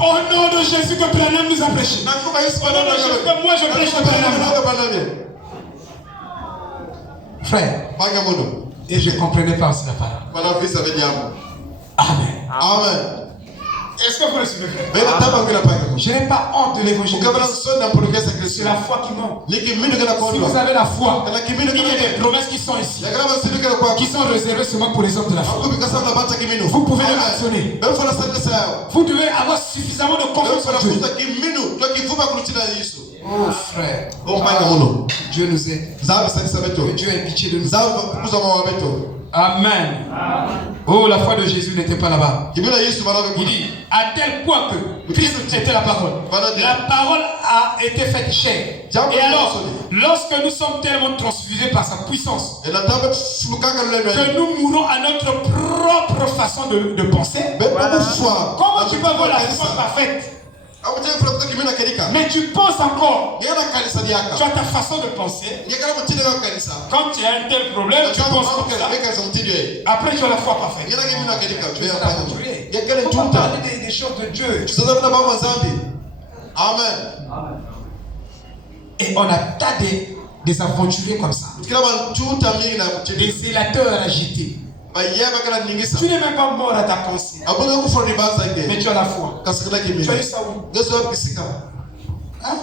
Au nom de Jésus que Branham nous a prêché. Au nom de Jésus que moi je prêche le Branham. Frère, et je ne comprenais pas aussi la parole. Amen. Amen. Est-ce que vous le suivez? Je n'ai pas honte de l'évangile. C'est la foi qui manque. Si vous avez la foi, il y a des promesses qui sont ici, qui sont réservées seulement pour les hommes de la foi. Vous pouvez les mentionner. Vous devez avoir suffisamment de confiance en Dieu. Oh frère, Dieu nous aide. Que Dieu ait pitié de nous. Amen. Oh, la foi de Jésus n'était pas là-bas. Il dit, à tel point que Christ était la parole. La parole a été faite chair. Et alors, lorsque nous sommes tellement transfusés par sa puissance, que nous mourons à notre propre façon de penser, comment tu peux avoir la foi parfaite? Mais tu penses encore. Tu as ta façon de penser. Quand tu as un tel problème, tu penses comme ça. Après, tu as la foi parfaite. Tu es faut pas parler des choses de Dieu. Amen. Et on a tas des aventuriers comme ça. Des zélateurs agités. Tu n'es même pas mort à ta pensée. Mais tu as la foi. Tu as eu ça où? Hein?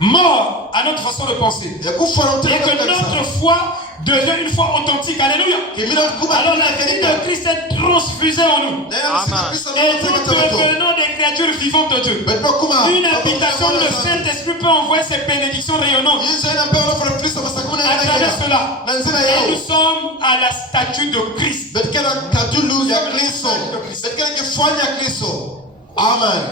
Mort à notre façon de penser. Et que notre foi devient une foi authentique. Alléluia. Alors la vie de Christ est transfusée en nous. Et nous devenons des créatures vivantes de Dieu. Une habitation, le Saint-Esprit peut envoyer ses bénédictions rayonnantes à travers cela. Et nous sommes à la statue de Christ. Amen.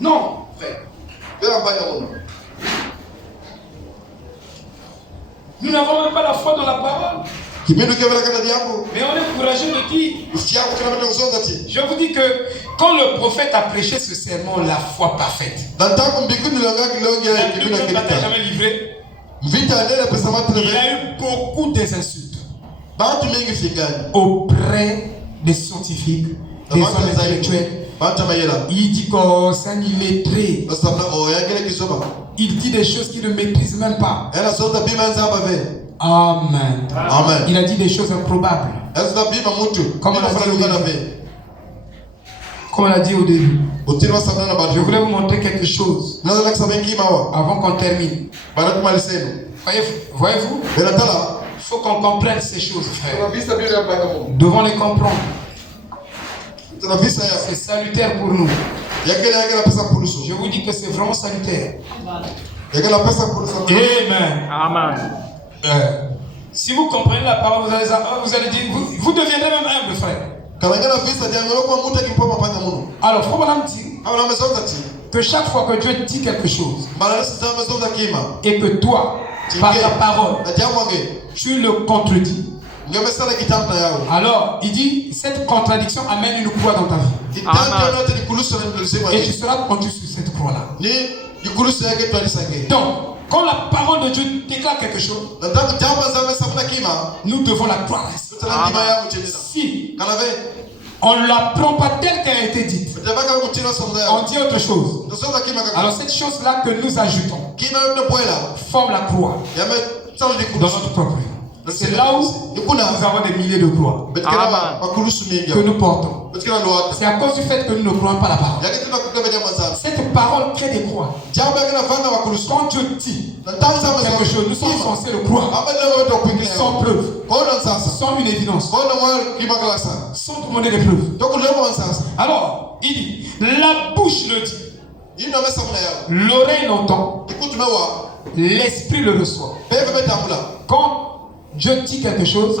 Non, frère. Nous n'avons même pas la foi dans la parole. Mais on est courageux de dire. Je vous dis que quand le prophète a prêché ce sermon, la foi parfaite, la plus grande bataille jamais livrée, il a eu beaucoup des insultes auprès des scientifiques, des hommes intellectuels. Il dit que c'est un illettré. Il dit des choses qu'il ne maîtrise même pas. Amen. Amen. Il a dit des choses improbables. Comme on l'a dit au début. Je voulais vous montrer quelque chose avant qu'on termine. Voyez-vous? Il faut qu'on comprenne ces choses, frère. Nous devons les comprendre. C'est salutaire pour nous. Je vous dis que c'est vraiment salutaire. Amen. Amen. Si vous comprenez la parole, vous allez dire, vous deviendrez même humble, frère. Alors, faut me dire que chaque fois que Dieu dit quelque chose et que toi, par la parole, tu le contredis, alors il dit cette contradiction amène une croix dans ta vie. Amen. Et tu seras conduit sur cette croix-là. Donc, quand la parole de Dieu déclare quelque chose, nous devons la croire. Si on ne la prend pas telle qu'elle a été dite, on dit autre chose. Alors cette chose-là que nous ajoutons forme la croix dans notre propre vie. C'est là où nous avons des milliers de croix que nous portons. C'est à cause du fait que nous ne croyons pas la parole. Cette parole crée des croix. Quand Dieu dit quelque chose, nous sommes censés le croire. Sans preuve, sans une évidence, sans demander des preuves. Alors, il dit, la bouche le dit, l'oreille l'entend, l'esprit le reçoit. Quand Dieu dit quelque chose,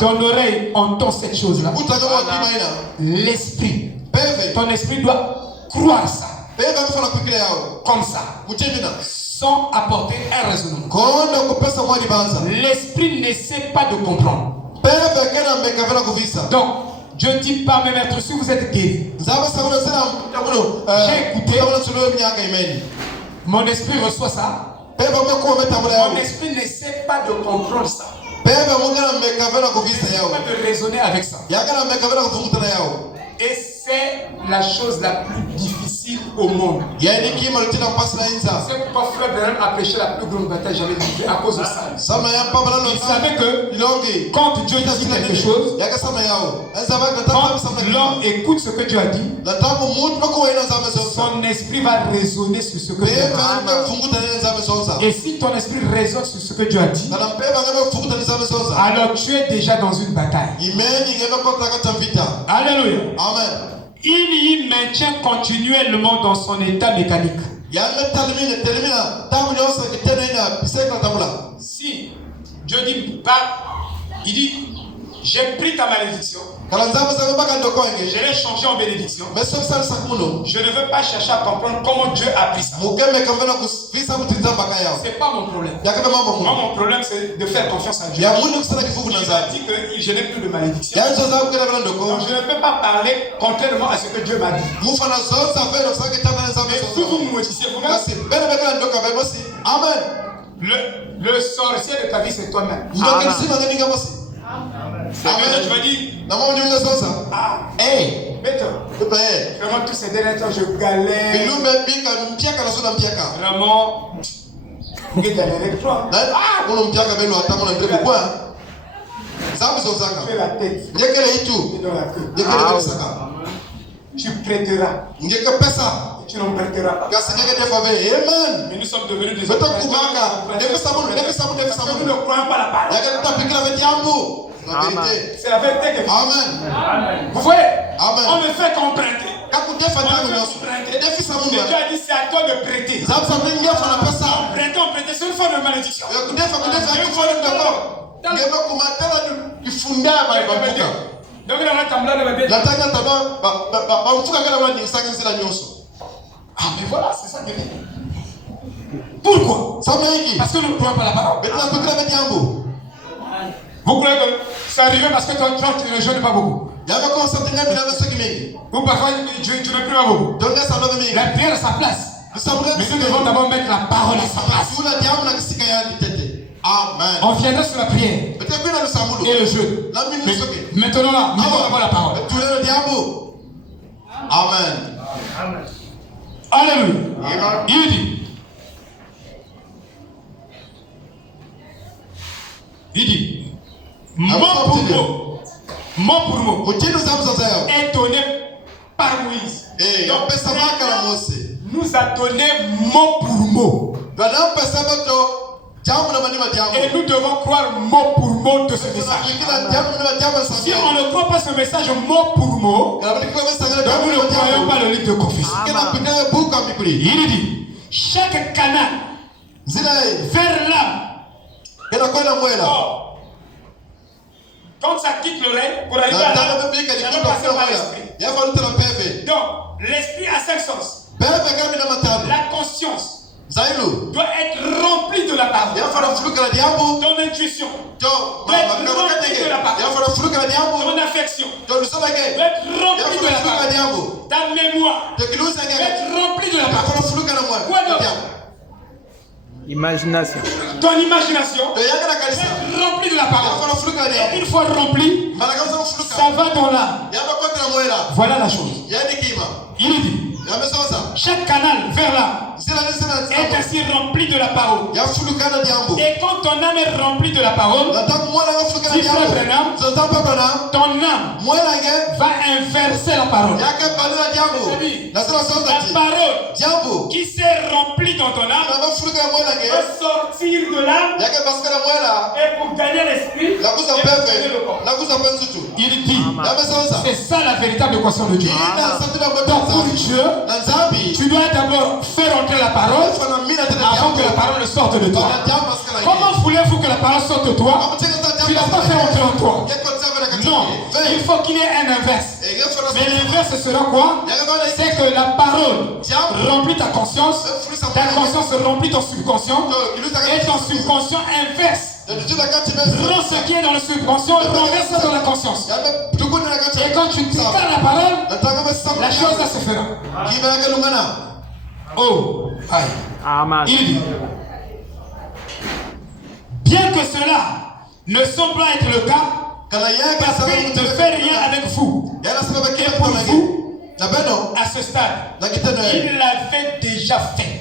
ton oreille entend cette chose-là. L'esprit, ton esprit doit croire ça. Comme ça. Sans apporter un raisonnement. L'esprit ne sait pas de comprendre. Donc, Dieu dit par mes maîtres, si vous êtes guéris, j'ai écouté, mon esprit reçoit ça. Mon esprit ne sait pas de comprendre ça. Il ne sait pas de raisonner avec ça. Et c'est la chose la plus difficile au monde. Yani kima lutina pasi na inza. C'est pourquoi frère Branham a prêché la plus grande bataille jamais livrée à cause de ça. Sama ya papa la Il savait que quand Dieu dit quelque chose, quand l'homme écoute ce que Dieu a dit, son esprit va résonner sur ce que Dieu a dit. Et si ton esprit résonne sur ce que Dieu a dit, alors tu es déjà dans une bataille. Alléluia. Amen. Il y maintient continuellement dans son état mécanique. Si Dieu dit, il dit, j'ai pris ta malédiction, je l'ai changé en bénédiction. Je ne veux pas chercher à comprendre comment Dieu a pris ça. C'est pas mon problème. Moi, mon problème, c'est de faire confiance à Dieu. Il a dit que je n'ai plus de malédiction. Donc je ne peux pas parler contrairement à ce que Dieu m'a dit. Mais si vous me maudissez vous-même, le sorcier de ta vie, c'est toi-même. Tu vas dire, hey, vraiment tous ces derniers temps je galère. Vraiment, je galère avec toi. Fais la tête. Dans la queue. Tu prêteras. Tu n'en prêteras pas. Mais nous sommes devenus des hommes. Nous ne croyons pas la parole. C'est la vérité que vous voyez. On me fait comprendre. Dieu a dit c'est à toi de prêter. On prête, c'est une forme de malédiction. Donc il a mais voilà, c'est ça que dit. Pourquoi? Parce que nous ne croyons pas la parole. Vous croyez que c'est arrivé parce que toi tu ne jeûnes pas beaucoup? Ou parfois tu ne pries pas beaucoup. La prière à sa place. Mais nous devons d'abord mettre la parole à sa place. Amen. On viendra sur la prière et le jeûne. Maintenant là, nous avons d'abord la parole. Amen. Alléluia. Il dit, mot pour mot, est donné par Moïse. Donc, nous a donné mot pour mot. Et nous devons croire mot pour mot de ce message. Si on ne croit pas ce message mot pour mot, donc nous ne croyons pas le livre de confession. Il dit, chaque canal vers l'âme, quand ça quitte l'oreille, pour arriver à l'âme, ça va passer par l'esprit. Donc, l'esprit a 5 sens. La conscience doit être rempli de la parole. Ton intuition doit être remplie de la parole. Ton affection doit être remplie de la parole. Ta mémoire doit être remplie de la parole. Quoi d'autre? Imagination. Ton imagination doit être remplie de la parole. Et une fois remplie, ça va dans l'âme. Voilà la chose. Il dit, chaque canal vers l'âme est ainsi rempli de la parole. Et quand ton âme est remplie de la parole, si frère Branham, ton âme va inverser la parole. La parole qui s'est remplie dans ton âme va sortir de l'âme et pour gagner l'esprit et pour gagner le corps. Il dit, c'est ça la véritable équation de Dieu. Donc pour Dieu, tu dois d'abord faire entrer la parole avant que la parole ne sorte de toi. Comment voulez-vous que la parole sorte de toi? Tu ne vas pas faire entrer en toi. Non, il faut qu'il y ait un inverse. Mais l'inverse sera quoi? C'est que la parole remplit ta conscience remplit ton subconscient, et ton subconscient inverse. Prends ce qui est dans le subconscient et renverse ça dans la conscience. Et quand tu déclares la parole, la chose là se fera. Oh, Amen. il dit, bien que cela ne semble pas être le cas, parce qu'il ne fait rien avec vous. Et pour vous, À ce stade, il l'avait déjà fait.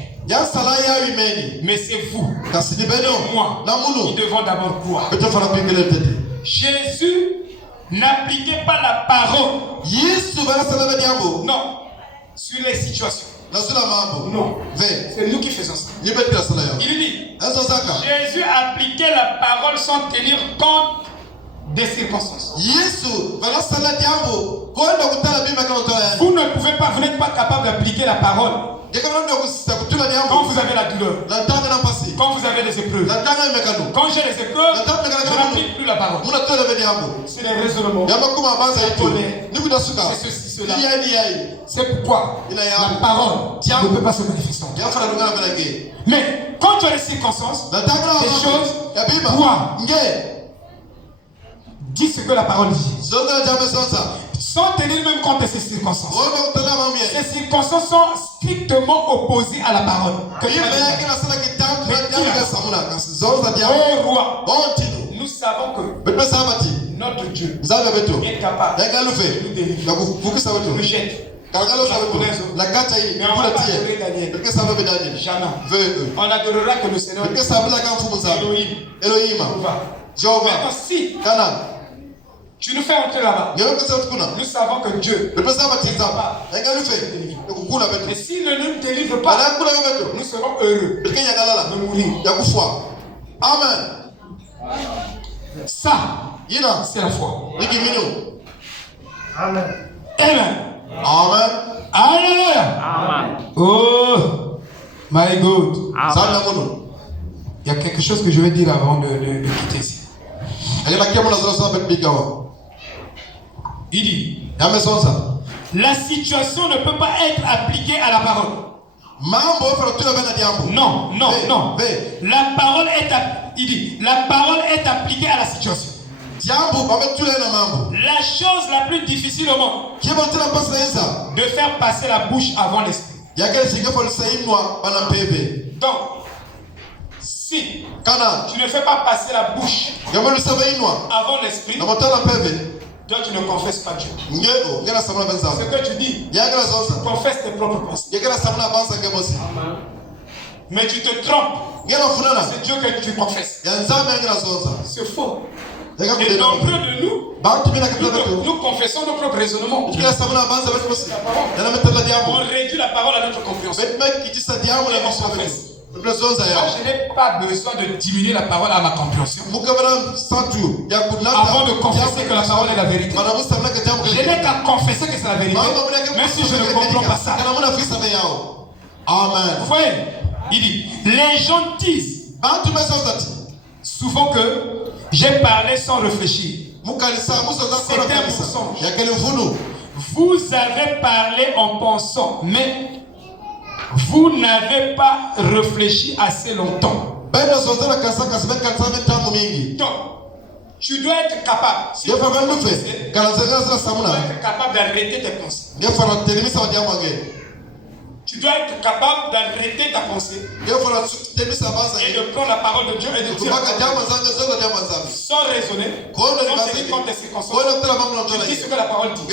Mais c'est vous et moi qui devons d'abord croire. Jésus n'appliquait pas la parole. Non, sur les situations. Non, c'est nous qui faisons ça. Il dit, Jésus appliquait la parole sans tenir compte des circonstances. Vous ne pouvez pas, vous n'êtes pas capable d'appliquer la parole quand vous avez la douleur, quand vous avez des épreuves. Quand j'ai les épreuves, je n'applique plus la parole. C'est les raisonnements. C'est ceci, cela. C'est pourquoi la parole ne peut pas se manifester. Mais quand tu as les circonstances, les choses, toi, dis ce que la parole dit. Sans tenir même compte de ces circonstances. Ces circonstances sont strictement opposées à la parole. Oh roi, nous savons que notre Dieu est capable de nous délivrer. Nous jette. Mais on va pas adorer Daniel. Jamais. On adorera que le Seigneur Elohim. Maintenant si tu nous fais entrer là-bas, nous savons que Dieu est capable. Et s'il ne nous délivre pas, nous serons heureux de mourir. Amen. Ça, c'est la foi. Amen. Amen. Amen. Alléluia. Amen. Oh, my God. Amen. Il y a quelque chose que je vais dire avant de quitter ici. Il dit, la situation ne peut pas être appliquée à la parole. Non, non, non. La parole est, il dit, la parole est appliquée à la situation. La chose la plus difficile au monde, de faire passer la bouche avant l'esprit. Donc, si tu ne fais pas passer la bouche avant l'esprit, donc tu ne confesses pas Dieu. Ce que tu dis, confesse tes propres pensées. Mais tu te trompes. C'est Dieu que tu confesses. C'est faux. Et nombreux de nous confessons nos propres raisonnements. On réduit la parole à notre compréhension. Moi, je n'ai pas besoin de diminuer la parole à ma compréhension avant de confesser que la parole est la vérité. Je n'ai qu'à confesser que c'est la vérité, même si je ne comprends pas ça. Amen. Vous voyez, il dit, les gens disent souvent que j'ai parlé sans réfléchir. C'est un mensonge. Vous avez parlé en pensant, mais vous n'avez pas réfléchi assez longtemps. Donc, tu dois être capable. Si tu dois être capable d'arrêter tes pensées. Tu dois être capable d'arrêter ta pensée et de prendre la parole de Dieu et de dire sans raisonner, sans tenir compte des circonstances. Tu dis ce que la parole dit.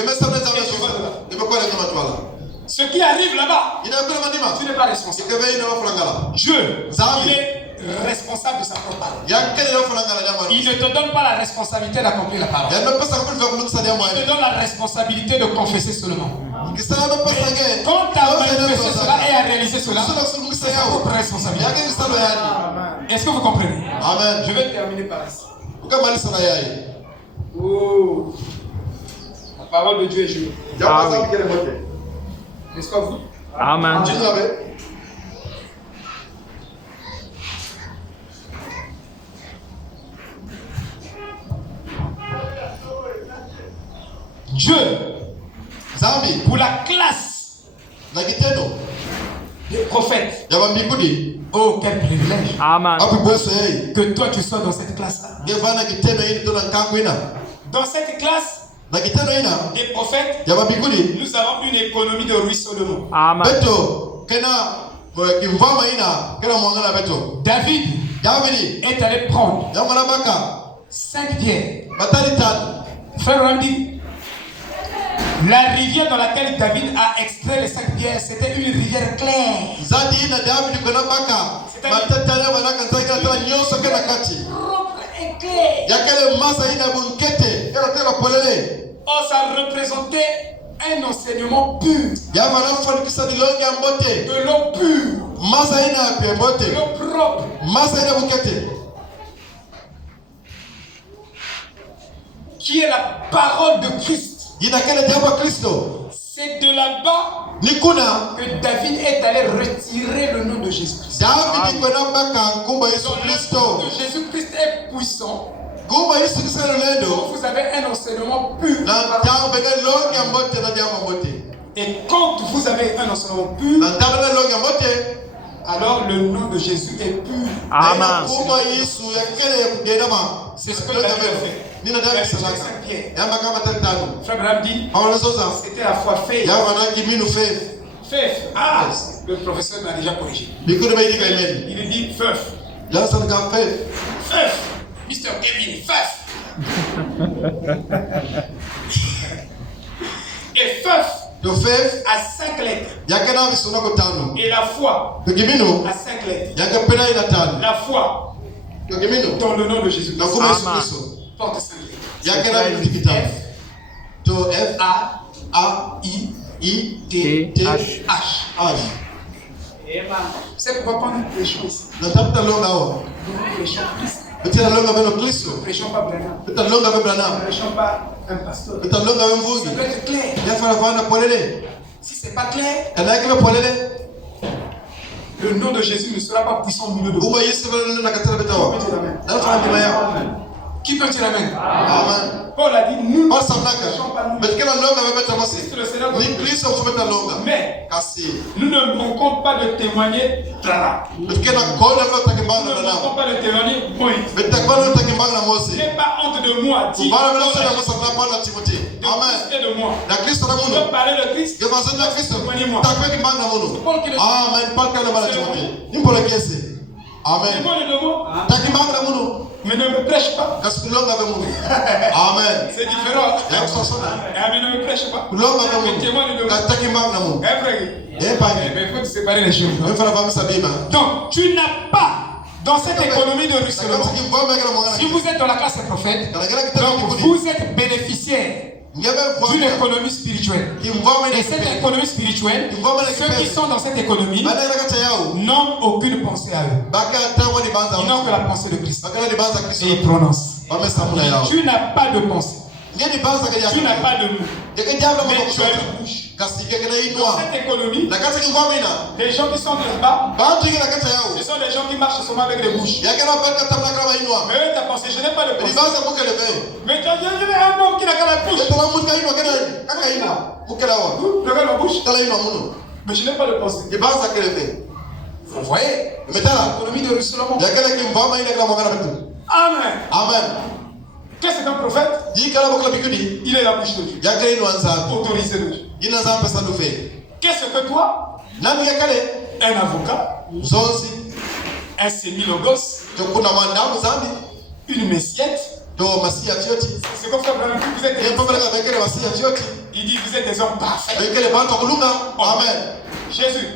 Ce qui arrive là-bas, tu n'es pas responsable. Dieu, il est responsable de sa propre parole. Il ne te donne pas la responsabilité d'accomplir la parole. Il te donne la responsabilité de confesser seulement. Mais quand tu as manifesté cela et à réaliser cela, c'est ta propre responsabilité. Est-ce que vous comprenez? Amen. Je vais terminer par ici. Oh. La parole de Dieu est jouée. Ah oui. N'est-ce pas vous? Amen. Dieu, pour la classe des prophètes. Oh, quel privilège. Amen. Que toi tu sois dans cette classe-là. Dans cette classe des prophètes, nous avons une économie de ruissellement. Amen. David est allé prendre 5 pierres. Frère Randy, La rivière dans laquelle David a extrait les 5 pierres, c'était une rivière claire. Propre et claire. Oh, ça représentait un enseignement pur. De l'eau pure. De l'eau propre. Qui est la parole de Christ. C'est de là-bas que David est allé retirer le nom de Jésus-Christ. Le nom de Jésus-Christ est puissant. Donc vous avez un enseignement pur. Et quand vous avez un enseignement pur, alors le nom de Jésus est pur. Amen. C'est ce que David a fait. Frère Branham dit, c'était la foi faith. Faith. Ah, le professeur m'a déjà corrigé. Il dit faith. Faith. Mr. Kevin, faith. Et faith a 5 lettres. Et la foi a 5 lettres. La foi dans le nom de Jésus. Porte 5 lettres. F A I T H. C'est pourquoi pendant que nous prêchons ici, nous prêchons Christ. Nous ne prêchons pas Branham. Nous ne prêchons pas un pasteur. Ça doit être clair. Si ce n'est pas clair, le nom de Jésus ne sera pas puissant au milieu de vous. Qui peut dire Amen? Amen. Paul a dit, nous ne Mais nous ne manquons pas de témoigner Trara. Nous ne manquons pas de témoigner Moïse. N'aie pas honte de moi, dit Paul de moi. Je veux parler de Christ. Témoignez-moi. Amen. Mais ne me prêche pas. Amen. C'est différent. Mais ne me prêche pas. Mais témoigne de moi. Mais il faut séparer les choses. Donc, tu n'as pas dans cette économie de ruissellement. Si vous êtes dans la classe des prophètes, donc vous êtes bénéficiaire d'une économie spirituelle. Et cette économie spirituelle, ceux qui sont dans cette économie n'ont aucune pensée à eux. Ils n'ont que la pensée de Christ. Et ils prononcent. Tu n'as pas de pensée. Tu n'as pas de nous. Mais tu as une bouche. Dans cette économie, les gens qui sont là-bas, ce sont des gens qui marchent seulement avec les bouches. Mais eux, tu as pensé, je n'ai pas de pensée. Mais tu as dit, je n'ai un homme qui n'a qu'à la bouche. Regarde ma bouche. Mais je n'ai pas de pensée. Vous voyez? L'économie de ruissellement. Amen. Qu'est-ce qu'un prophète? Il est la bouche de Dieu. Autorisé de Dieu. Qu'est-ce que toi? Un avocat, un sémilogos, une messiette. C'est comme ça que vous êtes des hommes. Il dit vous êtes des hommes parfaits. Amen. Jésus.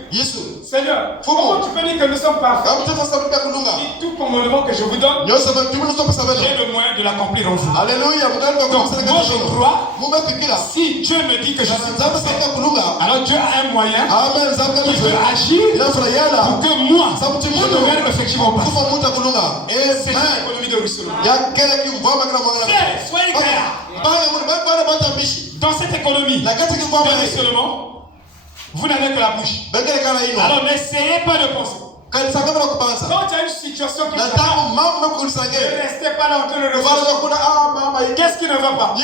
Seigneur, comment tu peux dire que nous sommes parfaits? Et tout commandement que je vous donne, j'ai le moyen de l'accomplir en vous. Alléluia. Donc, moi je crois, si Dieu me dit que je suis parfait, alors Dieu a un moyen qui peut agir pour que moi, je devienne effectivement parfait. C'est l'économie de ruissellement. Soyez clairs. Dans cette économie de ruissellement, vous n'avez que la bouche. Alors n'essayez pas de penser. Quand tu as une situation qui ne va pas, ne restez pas là en train de réfléchir. Qu'est-ce qui ne va pas?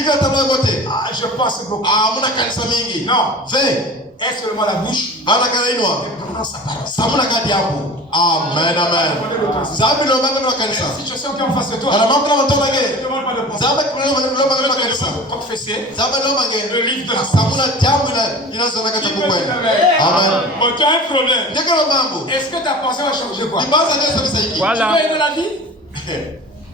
Je pense beaucoup. Non. Est seulement la bouche. Et prononce sa parole. Amen. La situation qui est en face de toi, ne demande pas de penser. Confesser le livre de la parole. Amen. Bon, tu as un problème. Est-ce que ta pensée va changer quoi? Voilà. Tu veux aider la vie?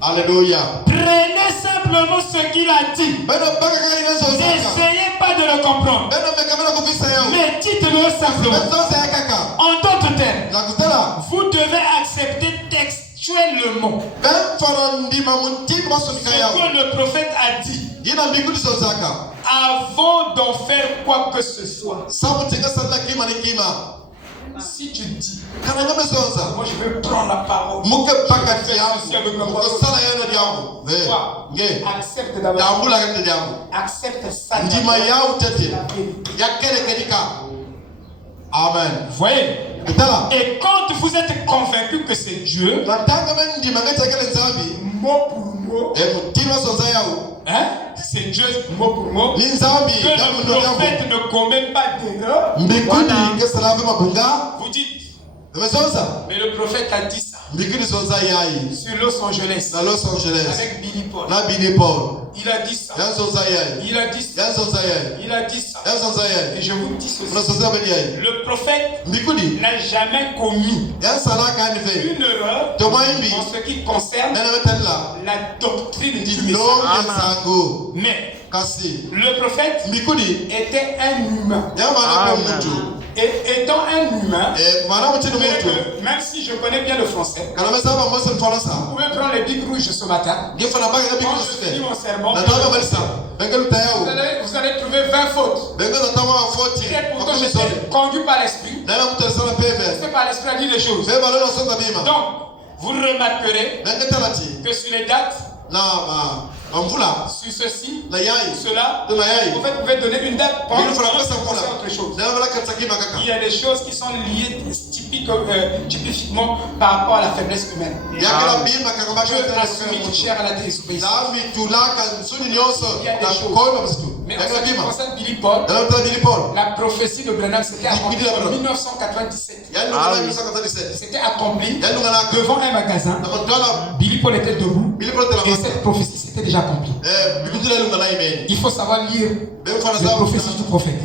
Alléluia. Prenez simplement ce qu'il a dit. N'essayez pas de le comprendre. Mais dites-le simplement. En d'autres termes, vous devez accepter textuellement ce que le prophète a dit avant d'en faire quoi que ce soit. Si tu dis, moi je veux prendre la parole, accepte d'abord, accepte ça. Amen. Vous voyez? Et quand vous êtes convaincu que c'est Dieu, mot pour mot, hein? C'est Dieu mot pour mot, que le prophète ne commet pas d'erreur. Vous dites, mais le prophète a dit ça sur Los Angeles avec Billy Paul. Il a dit ça. Il a dit ça. Il a dit ça. Et je vous dis ceci. Le prophète n'a jamais commis une erreur en ce qui concerne la doctrine du Messie. Mais le prophète était un humain. Et étant un humain, même si je connais bien le français, vous pouvez prendre les bics rouges ce matin. Quand je finis mon sermon, vous allez trouver 20 fautes. Et pourtant j'étais conduit par l'esprit. C'est par l'esprit à dire les choses. Donc, vous remarquerez que sur les dates, sur ceci, cela, en fait, vous pouvez donner une date pour autre chose. Il y a des choses qui sont liées typiquement par rapport à la faiblesse humaine. Dieu a soumis cher à la désobéissance. Il y a des choses. Mais en ce qui concerne Billy Paul, la prophétie de Branham s'était accomplie en 1997. C'était accompli devant un magasin. Billy Paul était debout et cette prophétie s'était déjà accomplie. Il faut savoir lire les prophéties du prophète.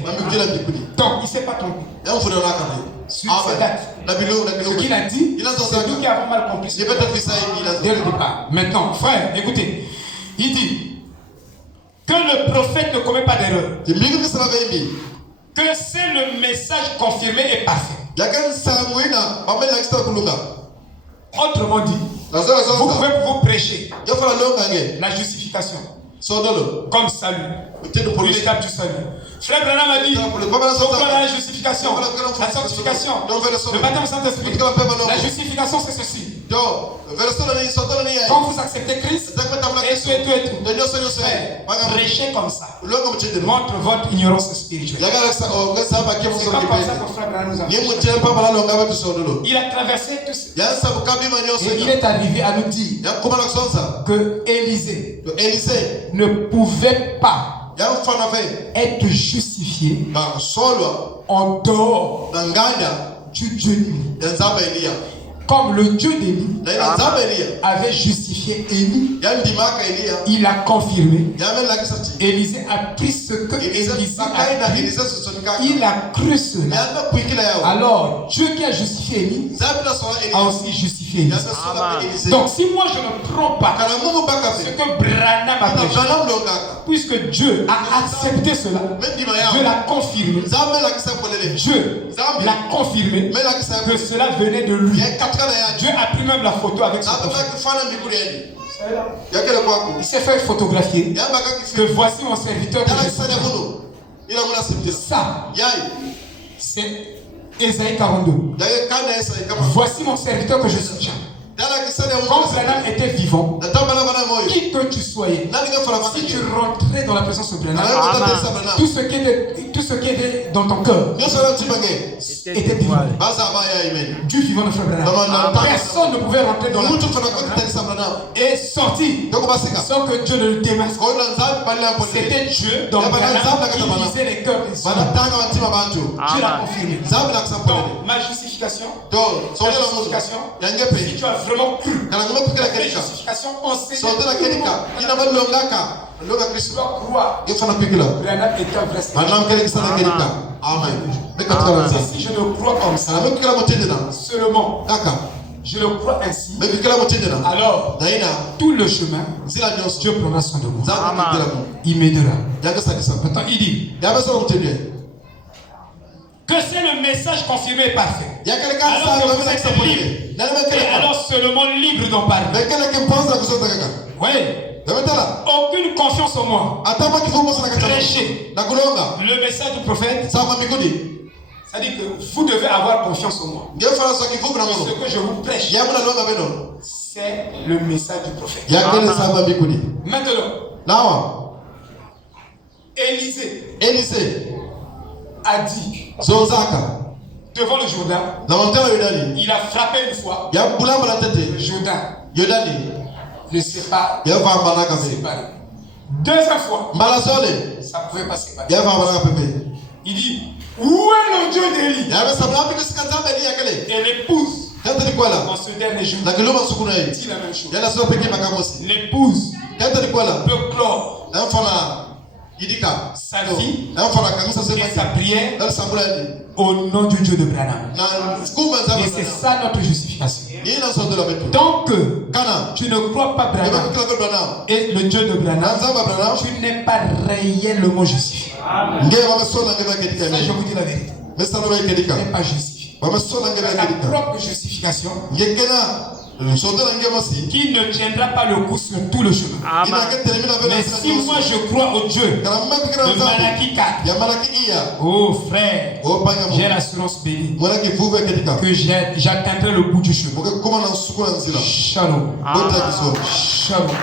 Donc il ne s'est pas trompé. Sur ces dates, ce qu'il a dit, c'est nous qui avons mal compris dès le départ. Maintenant, frère, écoutez, il dit que le prophète ne commet pas d'erreur, que c'est le message confirmé et parfait. Autrement dit, vous pouvez vous prêcher la justification comme salut, l'étape du salut. Frère Branham a dit, voilà la justification, la sanctification, le baptême du Saint-Esprit. La justification c'est ceci. Quand vous acceptez Christ, et tout, prêchez comme ça. Montre votre ignorance spirituelle. C'est pas comme ça que frère Branham nous a dit. Il a traversé tout ça. Et il est arrivé à nous dire que Élisée ne pouvait pas être justifié en dehors du Dieu d'Élie. Comme le Dieu d'Élie avait justifié Élie, il a confirmé. Élisée a pris ce que Élisée a pris. Il a cru cela. Alors, Dieu qui a justifié Élie a aussi justifié Élie. Donc, si moi je ne prends pas ce que Branham a prêché, puisque Dieu a accepté cela, Dieu l'a confirmé. Dieu l'a confirmé que cela venait de lui. Dieu a pris même la photo avec son prophète. Il s'est fait photographier. Que voici mon serviteur que je soutiens. Ça, c'est Ésaïe 42. Voici mon serviteur que je soutiens. Quand Branham était vivant, qui que tu soyais, si tu rentrais dans la présence de Branham, tout ce qui était dans ton cœur était divin. Dieu vivant de frère Branham. Personne ne pouvait rentrer dans la présence de Branham et sortir sans que Dieu ne le démasque. C'était Dieu dans Branham qui lisait les cœurs des hommes. Dieu l'a confirmé. Donc, ma justification, si tu as vraiment cru, la justification, on sait que tu dois croire. Branham était un vrai Seigneur. Amen. Si je ne crois comme ça, seulement je le crois ainsi, alors tout le chemin, Dieu prendra soin de moi. Il m'aidera. Maintenant, il dit que c'est le message confirmé et parfait. Alors que vous êtes libre, et alors seulement libre d'en parler. Oui. Aucune confiance en moi. Prêchez le message du prophète. C'est-à-dire que vous devez avoir confiance en moi. Ce que je vous prêche, c'est le message du prophète. Maintenant, Élisée a dit devant le Jourdain, il a frappé une fois le Jourdain ne sépare. Deuxième fois, ça ne pouvait pas séparer. Il dit, où est le Dieu d'Élie? Et l'épouse, dans ce dernier jour, dit la même chose. L'épouse peut clore sa vie et sa prière au nom du Dieu de Branham. Et c'est ça notre justification. Donc, tu ne crois pas Branham et le Dieu de Branham, tu n'es pas réellement justifié. Ça, je vous dis la vérité. Tu n'es pas justifié. Ta propre justification qui ne tiendra pas le coup sur tout le chemin. Mais si moi je crois au Dieu de Malachie 4, oh frère, j'ai l'assurance bénie que j'atteindrai le bout du chemin. Shalom. Shalom.